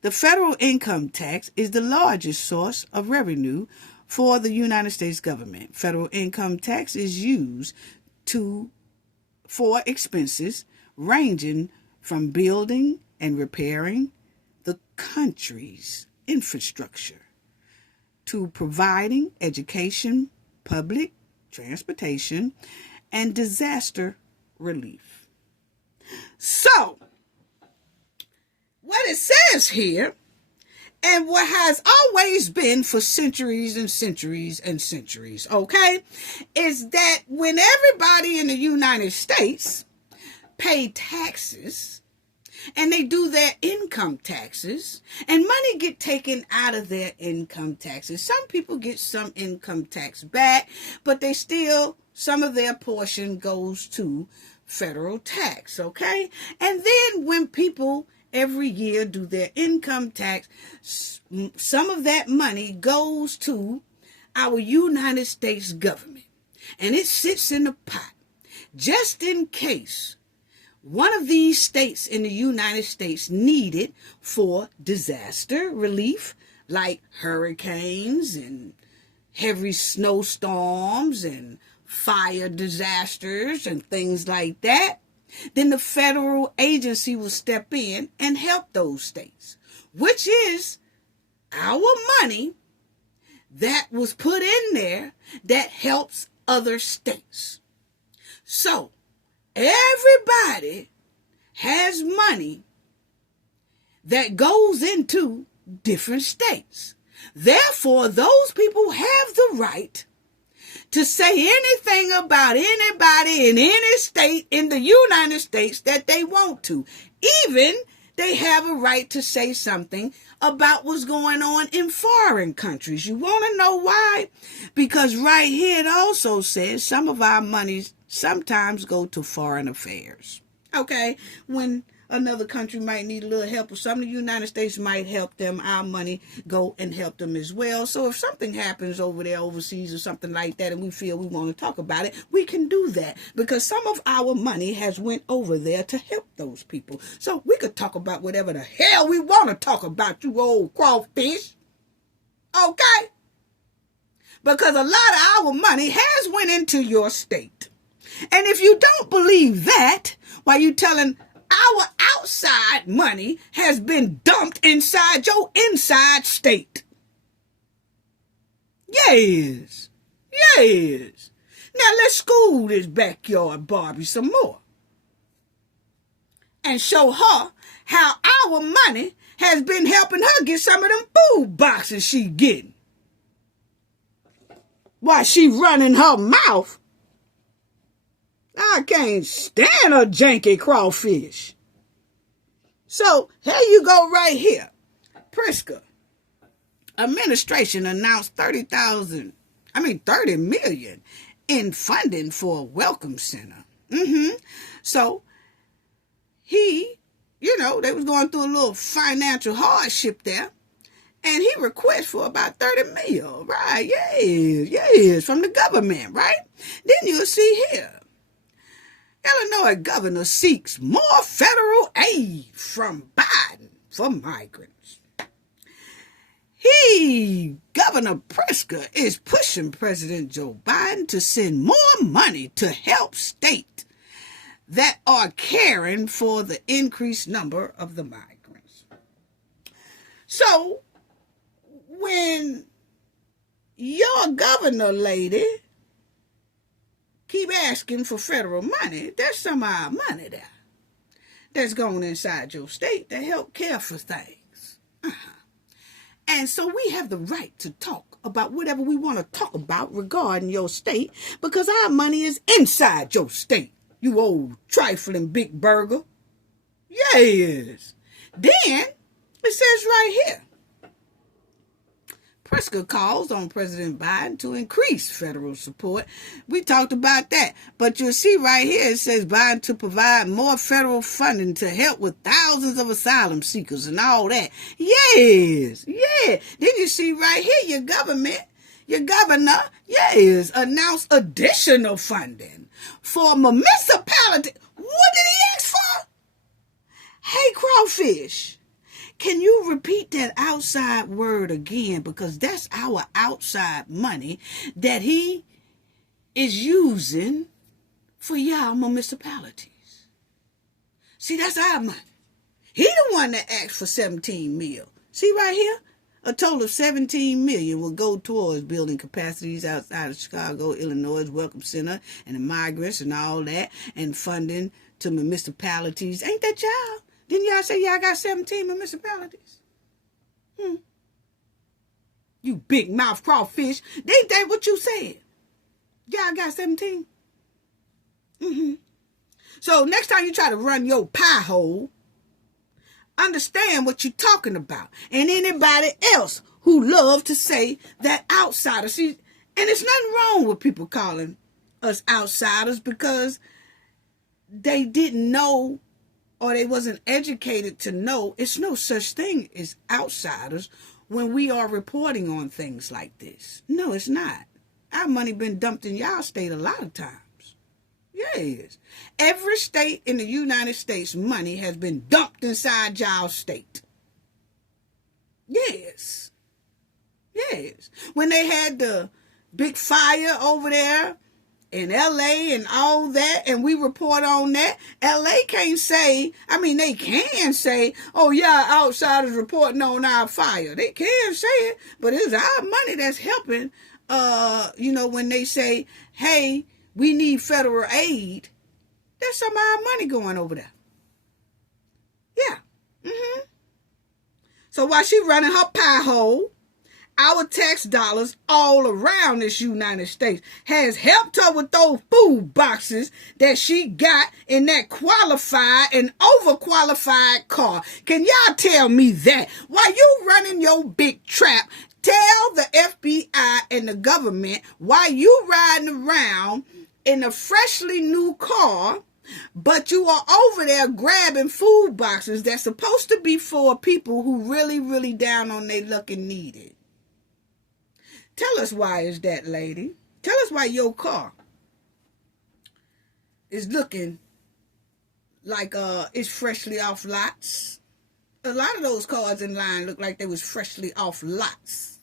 the federal income tax is the largest source of revenue for the United States government. Federal income tax is used for expenses ranging from building and repairing the country's infrastructure to providing education, public transportation, and disaster relief. So, what it says here, and what has always been for centuries and centuries and centuries, okay, is that when everybody in the United States pay taxes, and they do their income taxes, and money get taken out of their income taxes. Some people get some income tax back, but they still, some of their portion goes to federal tax, okay? And then when people every year do their income tax, some of that money goes to our United States government, and it sits in a pot just in case one of these states in the United States need it for disaster relief, like hurricanes and heavy snowstorms and fire disasters and things like that. Then the federal agency will step in and help those states, which is our money that was put in there that helps other states. So everybody has money that goes into different states. Therefore, those people have the right to say anything about anybody in any state in the United States that they want to. Even they have a right to say something about what's going on in foreign countries. You want to know why? Because right here it also says some of our monies sometimes go to foreign affairs. Okay, when another country might need a little help or something, the United States might help them. Our money go and help them as well. So if something happens over there overseas or something like that and we feel we want to talk about it, we can do that because some of our money has went over there to help those people. So we could talk about whatever the hell we want to talk about, you old crawfish. Okay? Because a lot of our money has went into your state. And if you don't believe that, why you telling our outside money has been dumped inside your inside state? Yes. Yes. Now let's school this backyard Barbie some more and show her how our money has been helping her get some of them food boxes she getting. While she running her mouth. I can't stand a janky crawfish. So here you go right here. Priska administration announced $30 million in funding for a welcome center. So he, they was going through a little financial hardship there. And he requests for about $30 million, right? Yes, from the government, right? Then you'll see here. Illinois governor seeks more federal aid from Biden for migrants. Governor Pritzker is pushing President Joe Biden to send more money to help states that are caring for the increased number of the migrants. So, when your governor lady keep asking for federal money, there's some of our money there that's going inside your state to help care for things. And so we have the right to talk about whatever we want to talk about regarding your state because our money is inside your state, you old trifling big burger. Yes. Then it says right here, Pritzker calls on President Biden to increase federal support. We talked about that. But you'll see right here, it says Biden to provide more federal funding to help with thousands of asylum seekers and all that. Yes, yeah. Then you see right here, your governor, yes, announced additional funding for municipality. What did he ask for? Hey, Crawfish, can you repeat that outside word again? Because that's our outside money that he is using for y'all municipalities. See, that's our money. He the one that asked for 17 mil. See right here? A total of 17 million will go towards building capacities outside of Chicago, Illinois' Welcome Center and the migrants and all that, and funding to municipalities. Ain't that y'all? Didn't y'all say y'all got 17 municipalities? You big mouth crawfish. Ain't that what you said? Y'all got 17? So next time you try to run your pie hole, understand what you're talking about. And anybody else who love to say that outsiders. See, and there's nothing wrong with people calling us outsiders because they didn't know or they wasn't educated to know it's no such thing as outsiders when we are reporting on things like this. No, it's not. Our money been dumped in y'all state a lot of times. Yes. Every state in the United States money has been dumped inside y'all state. Yes. Yes. When they had the big fire over there in LA and all that, and we report on that, LA can't say, they can say, oh yeah, outsiders reporting on our fire. They can say it, but it's our money that's helping, when they say, hey, we need federal aid, there's some of our money going over there. Yeah. So while she running her pie hole, our tax dollars all around this United States has helped her with those food boxes that she got in that qualified and overqualified car. Can y'all tell me that? While you running your big trap, tell the FBI and the government why you riding around in a freshly new car, but you are over there grabbing food boxes that's supposed to be for people who really, really down on their luck and need it. Tell us why is that, lady. Tell us why your car is looking like it's freshly off lots. A lot of those cars in line look like they was freshly off lots.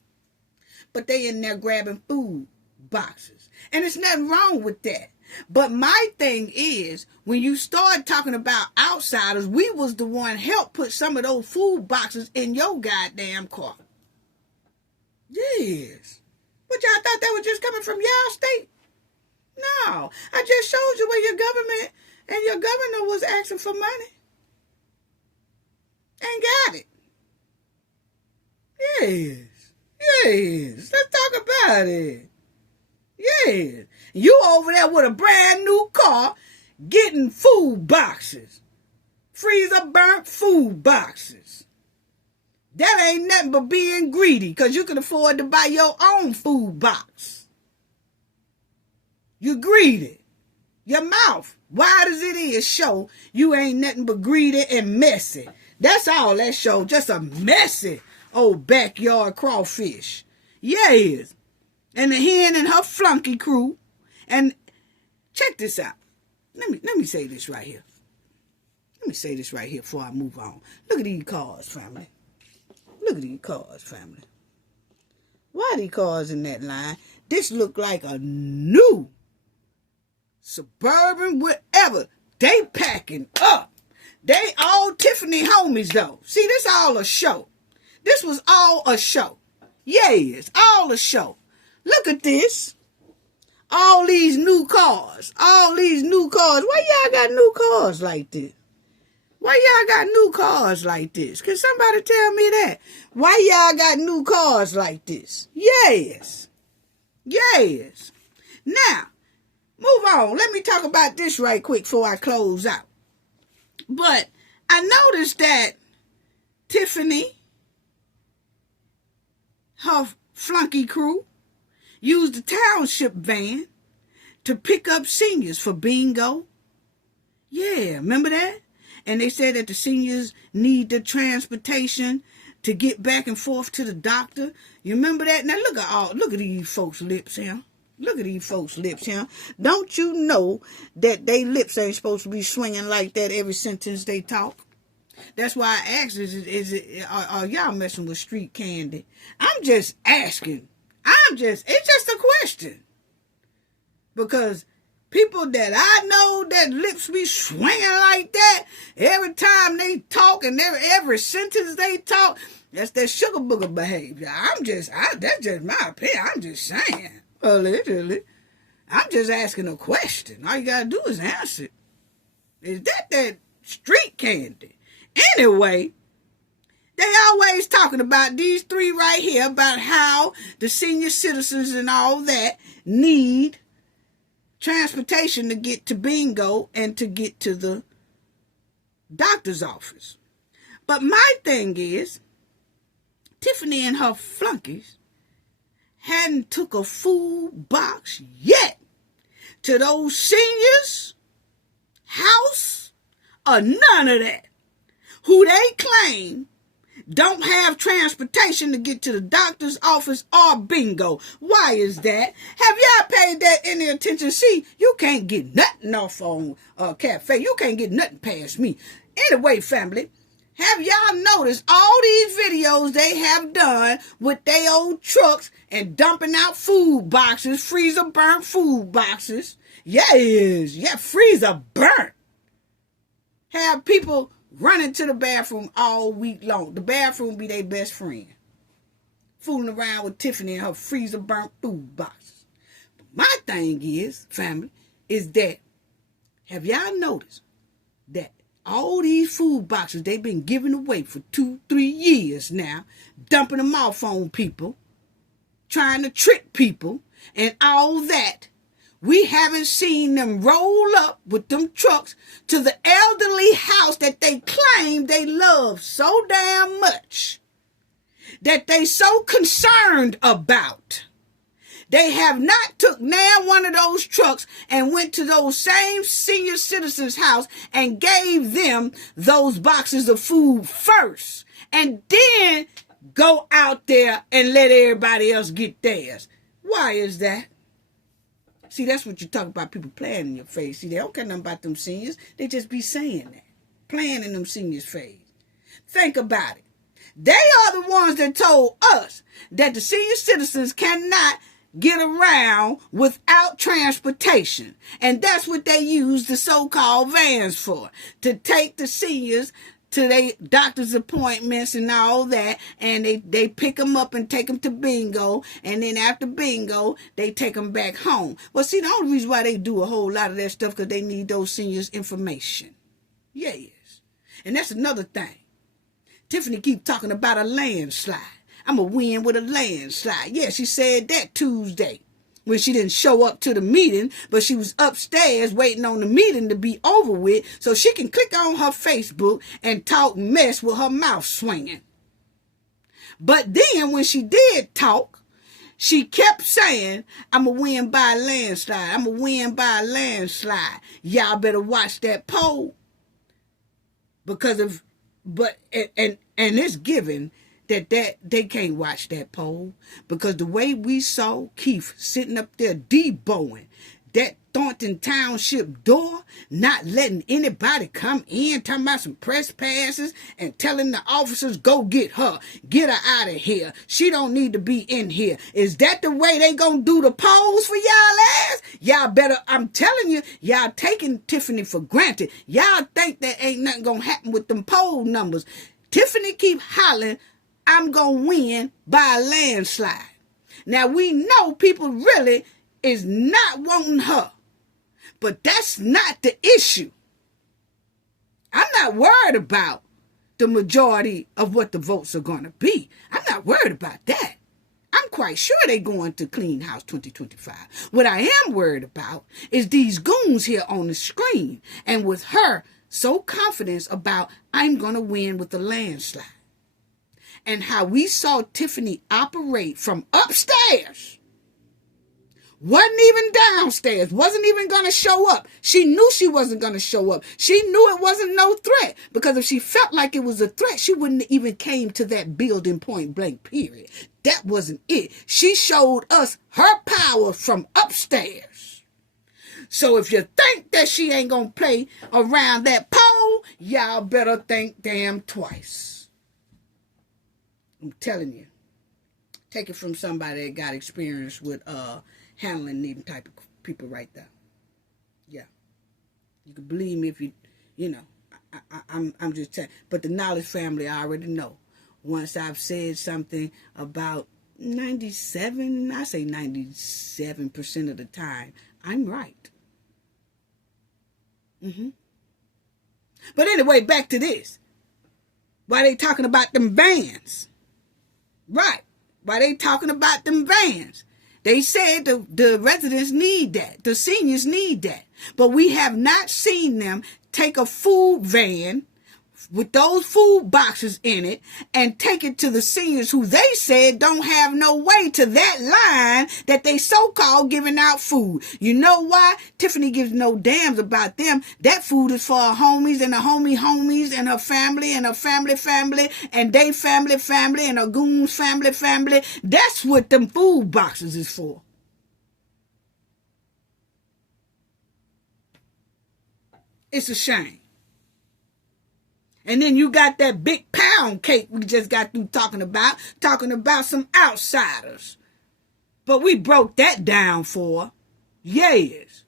But they in there grabbing food boxes. And there's nothing wrong with that. But my thing is, when you start talking about outsiders, we was the one helped put some of those food boxes in your goddamn car. Yes. But y'all thought that was just coming from y'all state? No. I just showed you where your government and your governor was asking for money. And got it. Yes. Yes. Let's talk about it. Yes. You over there with a brand new car getting food boxes. Freezer burnt food boxes. That ain't nothing but being greedy because you can afford to buy your own food box. You greedy. Your mouth, wide as it is, show you ain't nothing but greedy and messy. That's all that show. Just a messy old backyard crawfish. Yes. And the hen and her flunky crew. And check this out. Let me say this right here. Let me say this right here before I move on. Look at these cars, family. Look at these cars, family. Why are these cars in that line? This look like a new Suburban, whatever. They packing up. They all Tiffany homies, though. See, this all a show. This was all a show. Yes, all a show. Look at this. All these new cars. All these new cars. Why y'all got new cars like this? Why y'all got new cars like this? Can somebody tell me that? Why y'all got new cars like this? Yes. Yes. Now, move on. Let me talk about this right quick before I close out. But I noticed that Tiffany, flunky crew used the Township van to pick up seniors for bingo. Yeah, remember that? And they said that the seniors need the transportation to get back and forth to the doctor. You remember that? Now look at these folks' lips here. Look at these folks' lips here. Don't you know that they lips ain't supposed to be swinging like that every sentence they talk? That's why I asked, are y'all messing with street candy? I'm just asking. It's just a question. Because people that I know that lips be swinging like that every time they talk and every sentence they talk, that's that sugar booger behavior. That's just my opinion. I'm just saying. Literally. I'm just asking a question. All you gotta do is answer it. Is that street candy? Anyway, they always talking about these three right here, about how the senior citizens and all that need transportation to get to bingo and to get to the doctor's office. But my thing is, Tiffany and her flunkies hadn't took a food box yet to those seniors' house or none of that, who they claim don't have transportation to get to the doctor's office or bingo. Why is that? Have y'all paid that any attention? See, you can't get nothing off on Cafe. You can't get nothing past me. Anyway, family, have y'all noticed all these videos they have done with their old trucks and dumping out food boxes, freezer burnt food boxes? Yes, freezer burnt. Have people running to the bathroom all week long. The bathroom be their best friend. Fooling around with Tiffany and her freezer burnt food boxes. But my thing is, family, is that, have y'all noticed that all these food boxes they've been giving away for 2-3 years now, dumping them off on people, trying to trick people, and all that, we haven't seen them roll up with them trucks to the elderly house that they claim they love so damn much, that they so concerned about. They have not took now one of those trucks and went to those same senior citizens' house and gave them those boxes of food first, and then go out there and let everybody else get theirs. Why is that? See, that's what you talk about, people playing in your face. See, they don't care nothing about them seniors. They just be saying that. Playing in them seniors' face. Think about it. They are the ones that told us that the senior citizens cannot get around without transportation. And that's what they use the so-called vans for. To take the seniors to their doctor's appointments and all that, and they pick them up and take them to bingo, and then after bingo, they take them back home. Well, see, the only reason why they do a whole lot of that stuff because they need those seniors' information. Yes. And that's another thing. Tiffany keep talking about a landslide. I'm going to win with a landslide. Yeah, she said that Tuesday when she didn't show up to the meeting, but she was upstairs waiting on the meeting to be over with so she can click on her Facebook and talk mess with her mouth swinging. But then when she did talk, she kept saying, I'm going to win by a landslide. I'm going to win by a landslide. Y'all better watch that poll. And it's given that they can't watch that poll, because the way we saw Keith sitting up there deboing that Thornton Township door, not letting anybody come in, talking about some press passes and telling the officers, go get her out of here, she don't need to be in here. Is that the way they gonna do the polls for y'all ass? Y'all better, I'm telling you, y'all taking Tiffany for granted. Y'all think that ain't nothing gonna happen with them poll numbers. Tiffany keep hollering, I'm gonna win by a landslide. Now we know people really is not wanting her, but that's not the issue. I'm not worried about the majority of what the votes are going to be. I'm not worried about that. I'm quite sure they're going to Clean House 2025. What I am worried about is these goons here on the screen, and with her so confident about I'm going to win with the landslide. and how we saw Tiffany operate from upstairs, wasn't even downstairs, wasn't even going to show up. She knew she wasn't going to show up. She knew it wasn't no threat, because if she felt like it was a threat, she wouldn't even came to that building point blank, period. That wasn't it. She showed us her power from upstairs. So if you think that she ain't going to play around that pole, y'all better think damn twice. I'm telling you. Take it from somebody that got experience with handling them type of people right there. Yeah. You can believe me if you know. I'm just telling. But the knowledge family, I already know. Once I've said something about 97% of the time, I'm right. But anyway, back to this. Why they talking about them vans? Right. Why they talking about them vans? They said the residents need that. The seniors need that. But we have not seen them take a food van with those food boxes in it and take it to the seniors who they said don't have no way to that line that they so-called giving out food. You know why? Tiffany gives no damns about them. That food is for her homies and her homies and her family and her family and they family and her goons family. That's what them food boxes is for. It's a shame. And then you got that big pound cake we just got through talking about some outsiders. But we broke that down for years.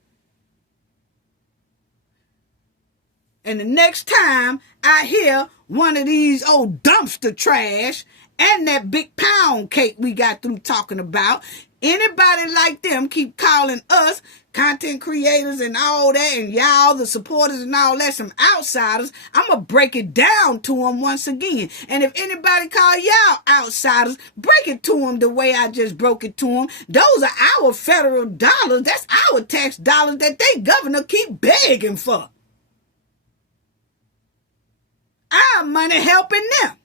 And the next time I hear one of these old dumpster trash and that big pound cake we got through talking about, anybody like them keep calling us content creators and all that, and y'all the supporters and all that some outsiders, I'm going to break it down to them once again. And if anybody call y'all outsiders, break it to them the way I just broke it to them. Those are our federal dollars. That's our tax dollars that they governor keep begging for. Our money helping them.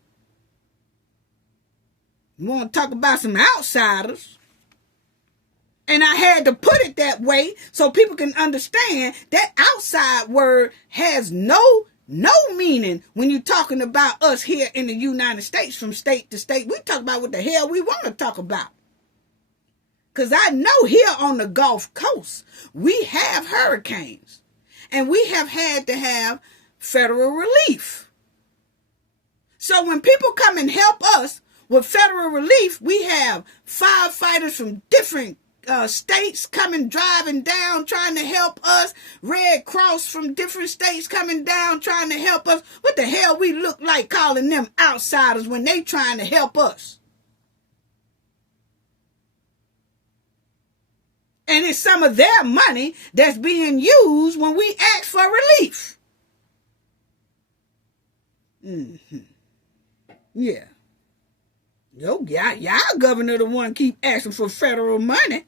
You want to talk about some outsiders? And I had to put it that way so people can understand that outside word has no meaning when you're talking about us here in the United States from state to state. We talk about what the hell we want to talk about. Because I know here on the Gulf Coast, we have hurricanes. And we have had to have federal relief. So when people come and help us with federal relief, we have firefighters from different states coming, driving down, trying to help us. Red Cross from different states coming down, trying to help us. What the hell we look like calling them outsiders when they trying to help us? And it's some of their money that's being used when we ask for relief. Yeah. Yo, y'all governor the one keep asking for federal money.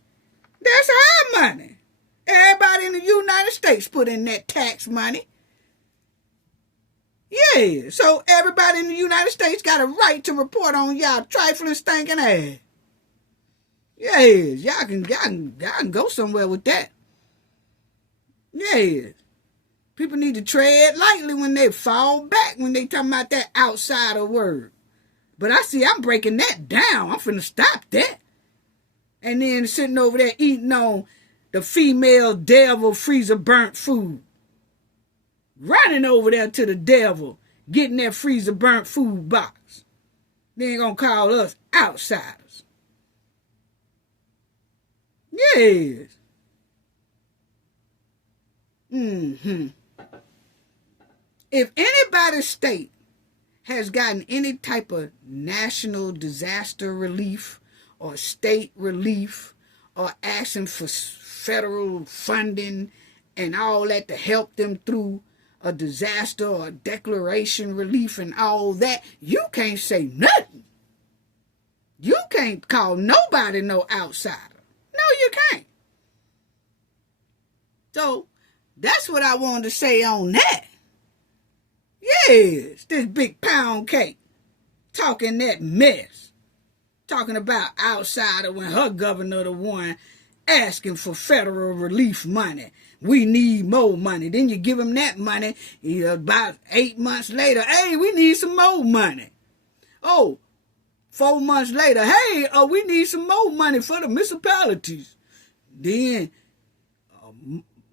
That's our money. Everybody in the United States put in that tax money. Yeah, so everybody in the United States got a right to report on y'all trifling, stinking ass. Yes, y'all can go somewhere with that. Yes. People need to tread lightly when they fall back when they talking about that outsider word. But I'm breaking that down. I'm finna stop that. And then sitting over there eating on the female devil freezer burnt food. Running over there to the devil, getting that freezer burnt food box. They ain't gonna call us outsiders. Yes. If anybody's state has gotten any type of national disaster relief or state relief or asking for federal funding and all that to help them through a disaster or a declaration relief and all that, you can't say nothing. You can't call nobody no outsider. No, you can't. So that's what I wanted to say on that. Yes, this big pound cake. talking that mess, talking about outsider when her governor the one asking for federal relief money. We need more money. Then you give him that money, about 8 months later, hey, we need some more money. Oh, 4 months later, hey, we need some more money for the municipalities. Then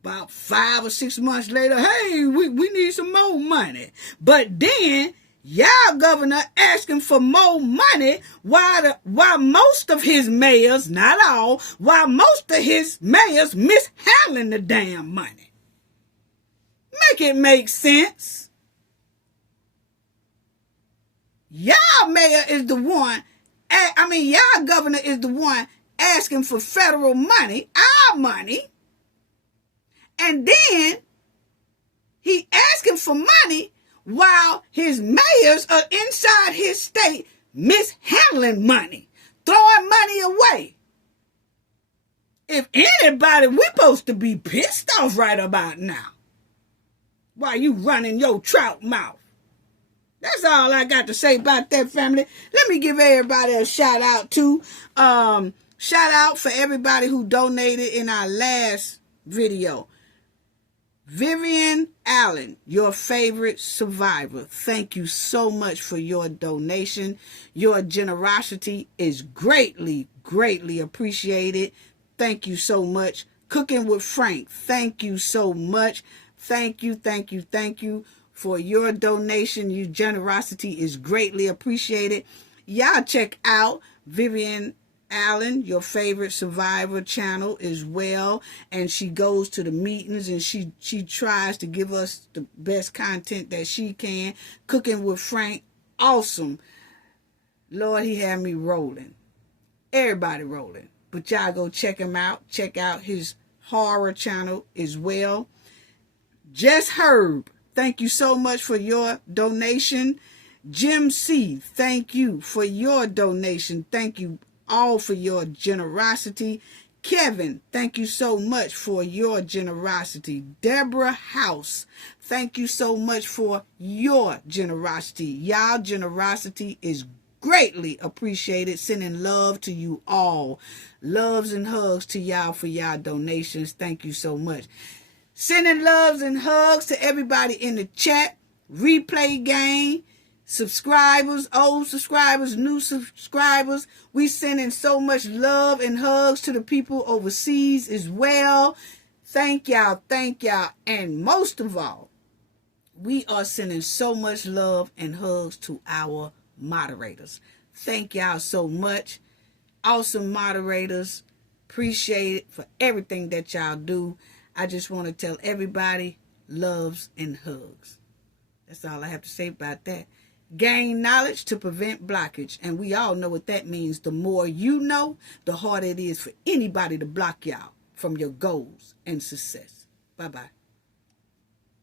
about 5 or 6 months later, hey, we need some more money. But then y'all governor asking for more money while most of his mayors, not all, while most of his mayors mishandling the damn money. Make it make sense. Y'all mayor is the one, y'all governor is the one asking for federal money, our money, and then he asking for money while his mayors are inside his state mishandling money, throwing money away. If anybody, we supposed to be pissed off right about now. While you running your trout mouth. That's all I got to say about that, family. Let me give everybody a shout out too. Shout out for everybody who donated in our last video. Vivian Allen, your favorite survivor. Thank you so much for your donation. Your generosity is greatly, greatly appreciated. Thank you so much. Cooking with Frank, thank you so much. Thank you, thank you, thank you for your donation. Your generosity is greatly appreciated. Y'all check out Vivian Allen, your favorite survivor channel as well. And she goes to the meetings and she tries to give us the best content that she can. Cooking with Frank, awesome. Lord, he had me rolling. Everybody rolling. But y'all go check him out. Check out his horror channel as well. Just Herb, thank you so much for your donation. Jim C., thank you for your donation. Thank you all for your generosity. Kevin, thank you so much for your generosity. Deborah House, thank you so much for your generosity. Y'all generosity is greatly appreciated. Sending love to you all. Loves and hugs to y'all for y'all donations. Thank you so much. Sending loves and hugs to everybody in the chat. Replay gang. Subscribers, old subscribers, new subscribers. We sending so much love and hugs to the people overseas as well. Thank y'all, thank y'all. And most of all, we are sending so much love and hugs to our moderators. Thank y'all so much. Awesome moderators. Appreciate it for everything that y'all do. I just want to tell everybody loves and hugs. That's all I have to say about that. Gain knowledge to prevent blockage. And we all know what that means. The more you know, the harder it is for anybody to block y'all from your goals and success. Bye-bye.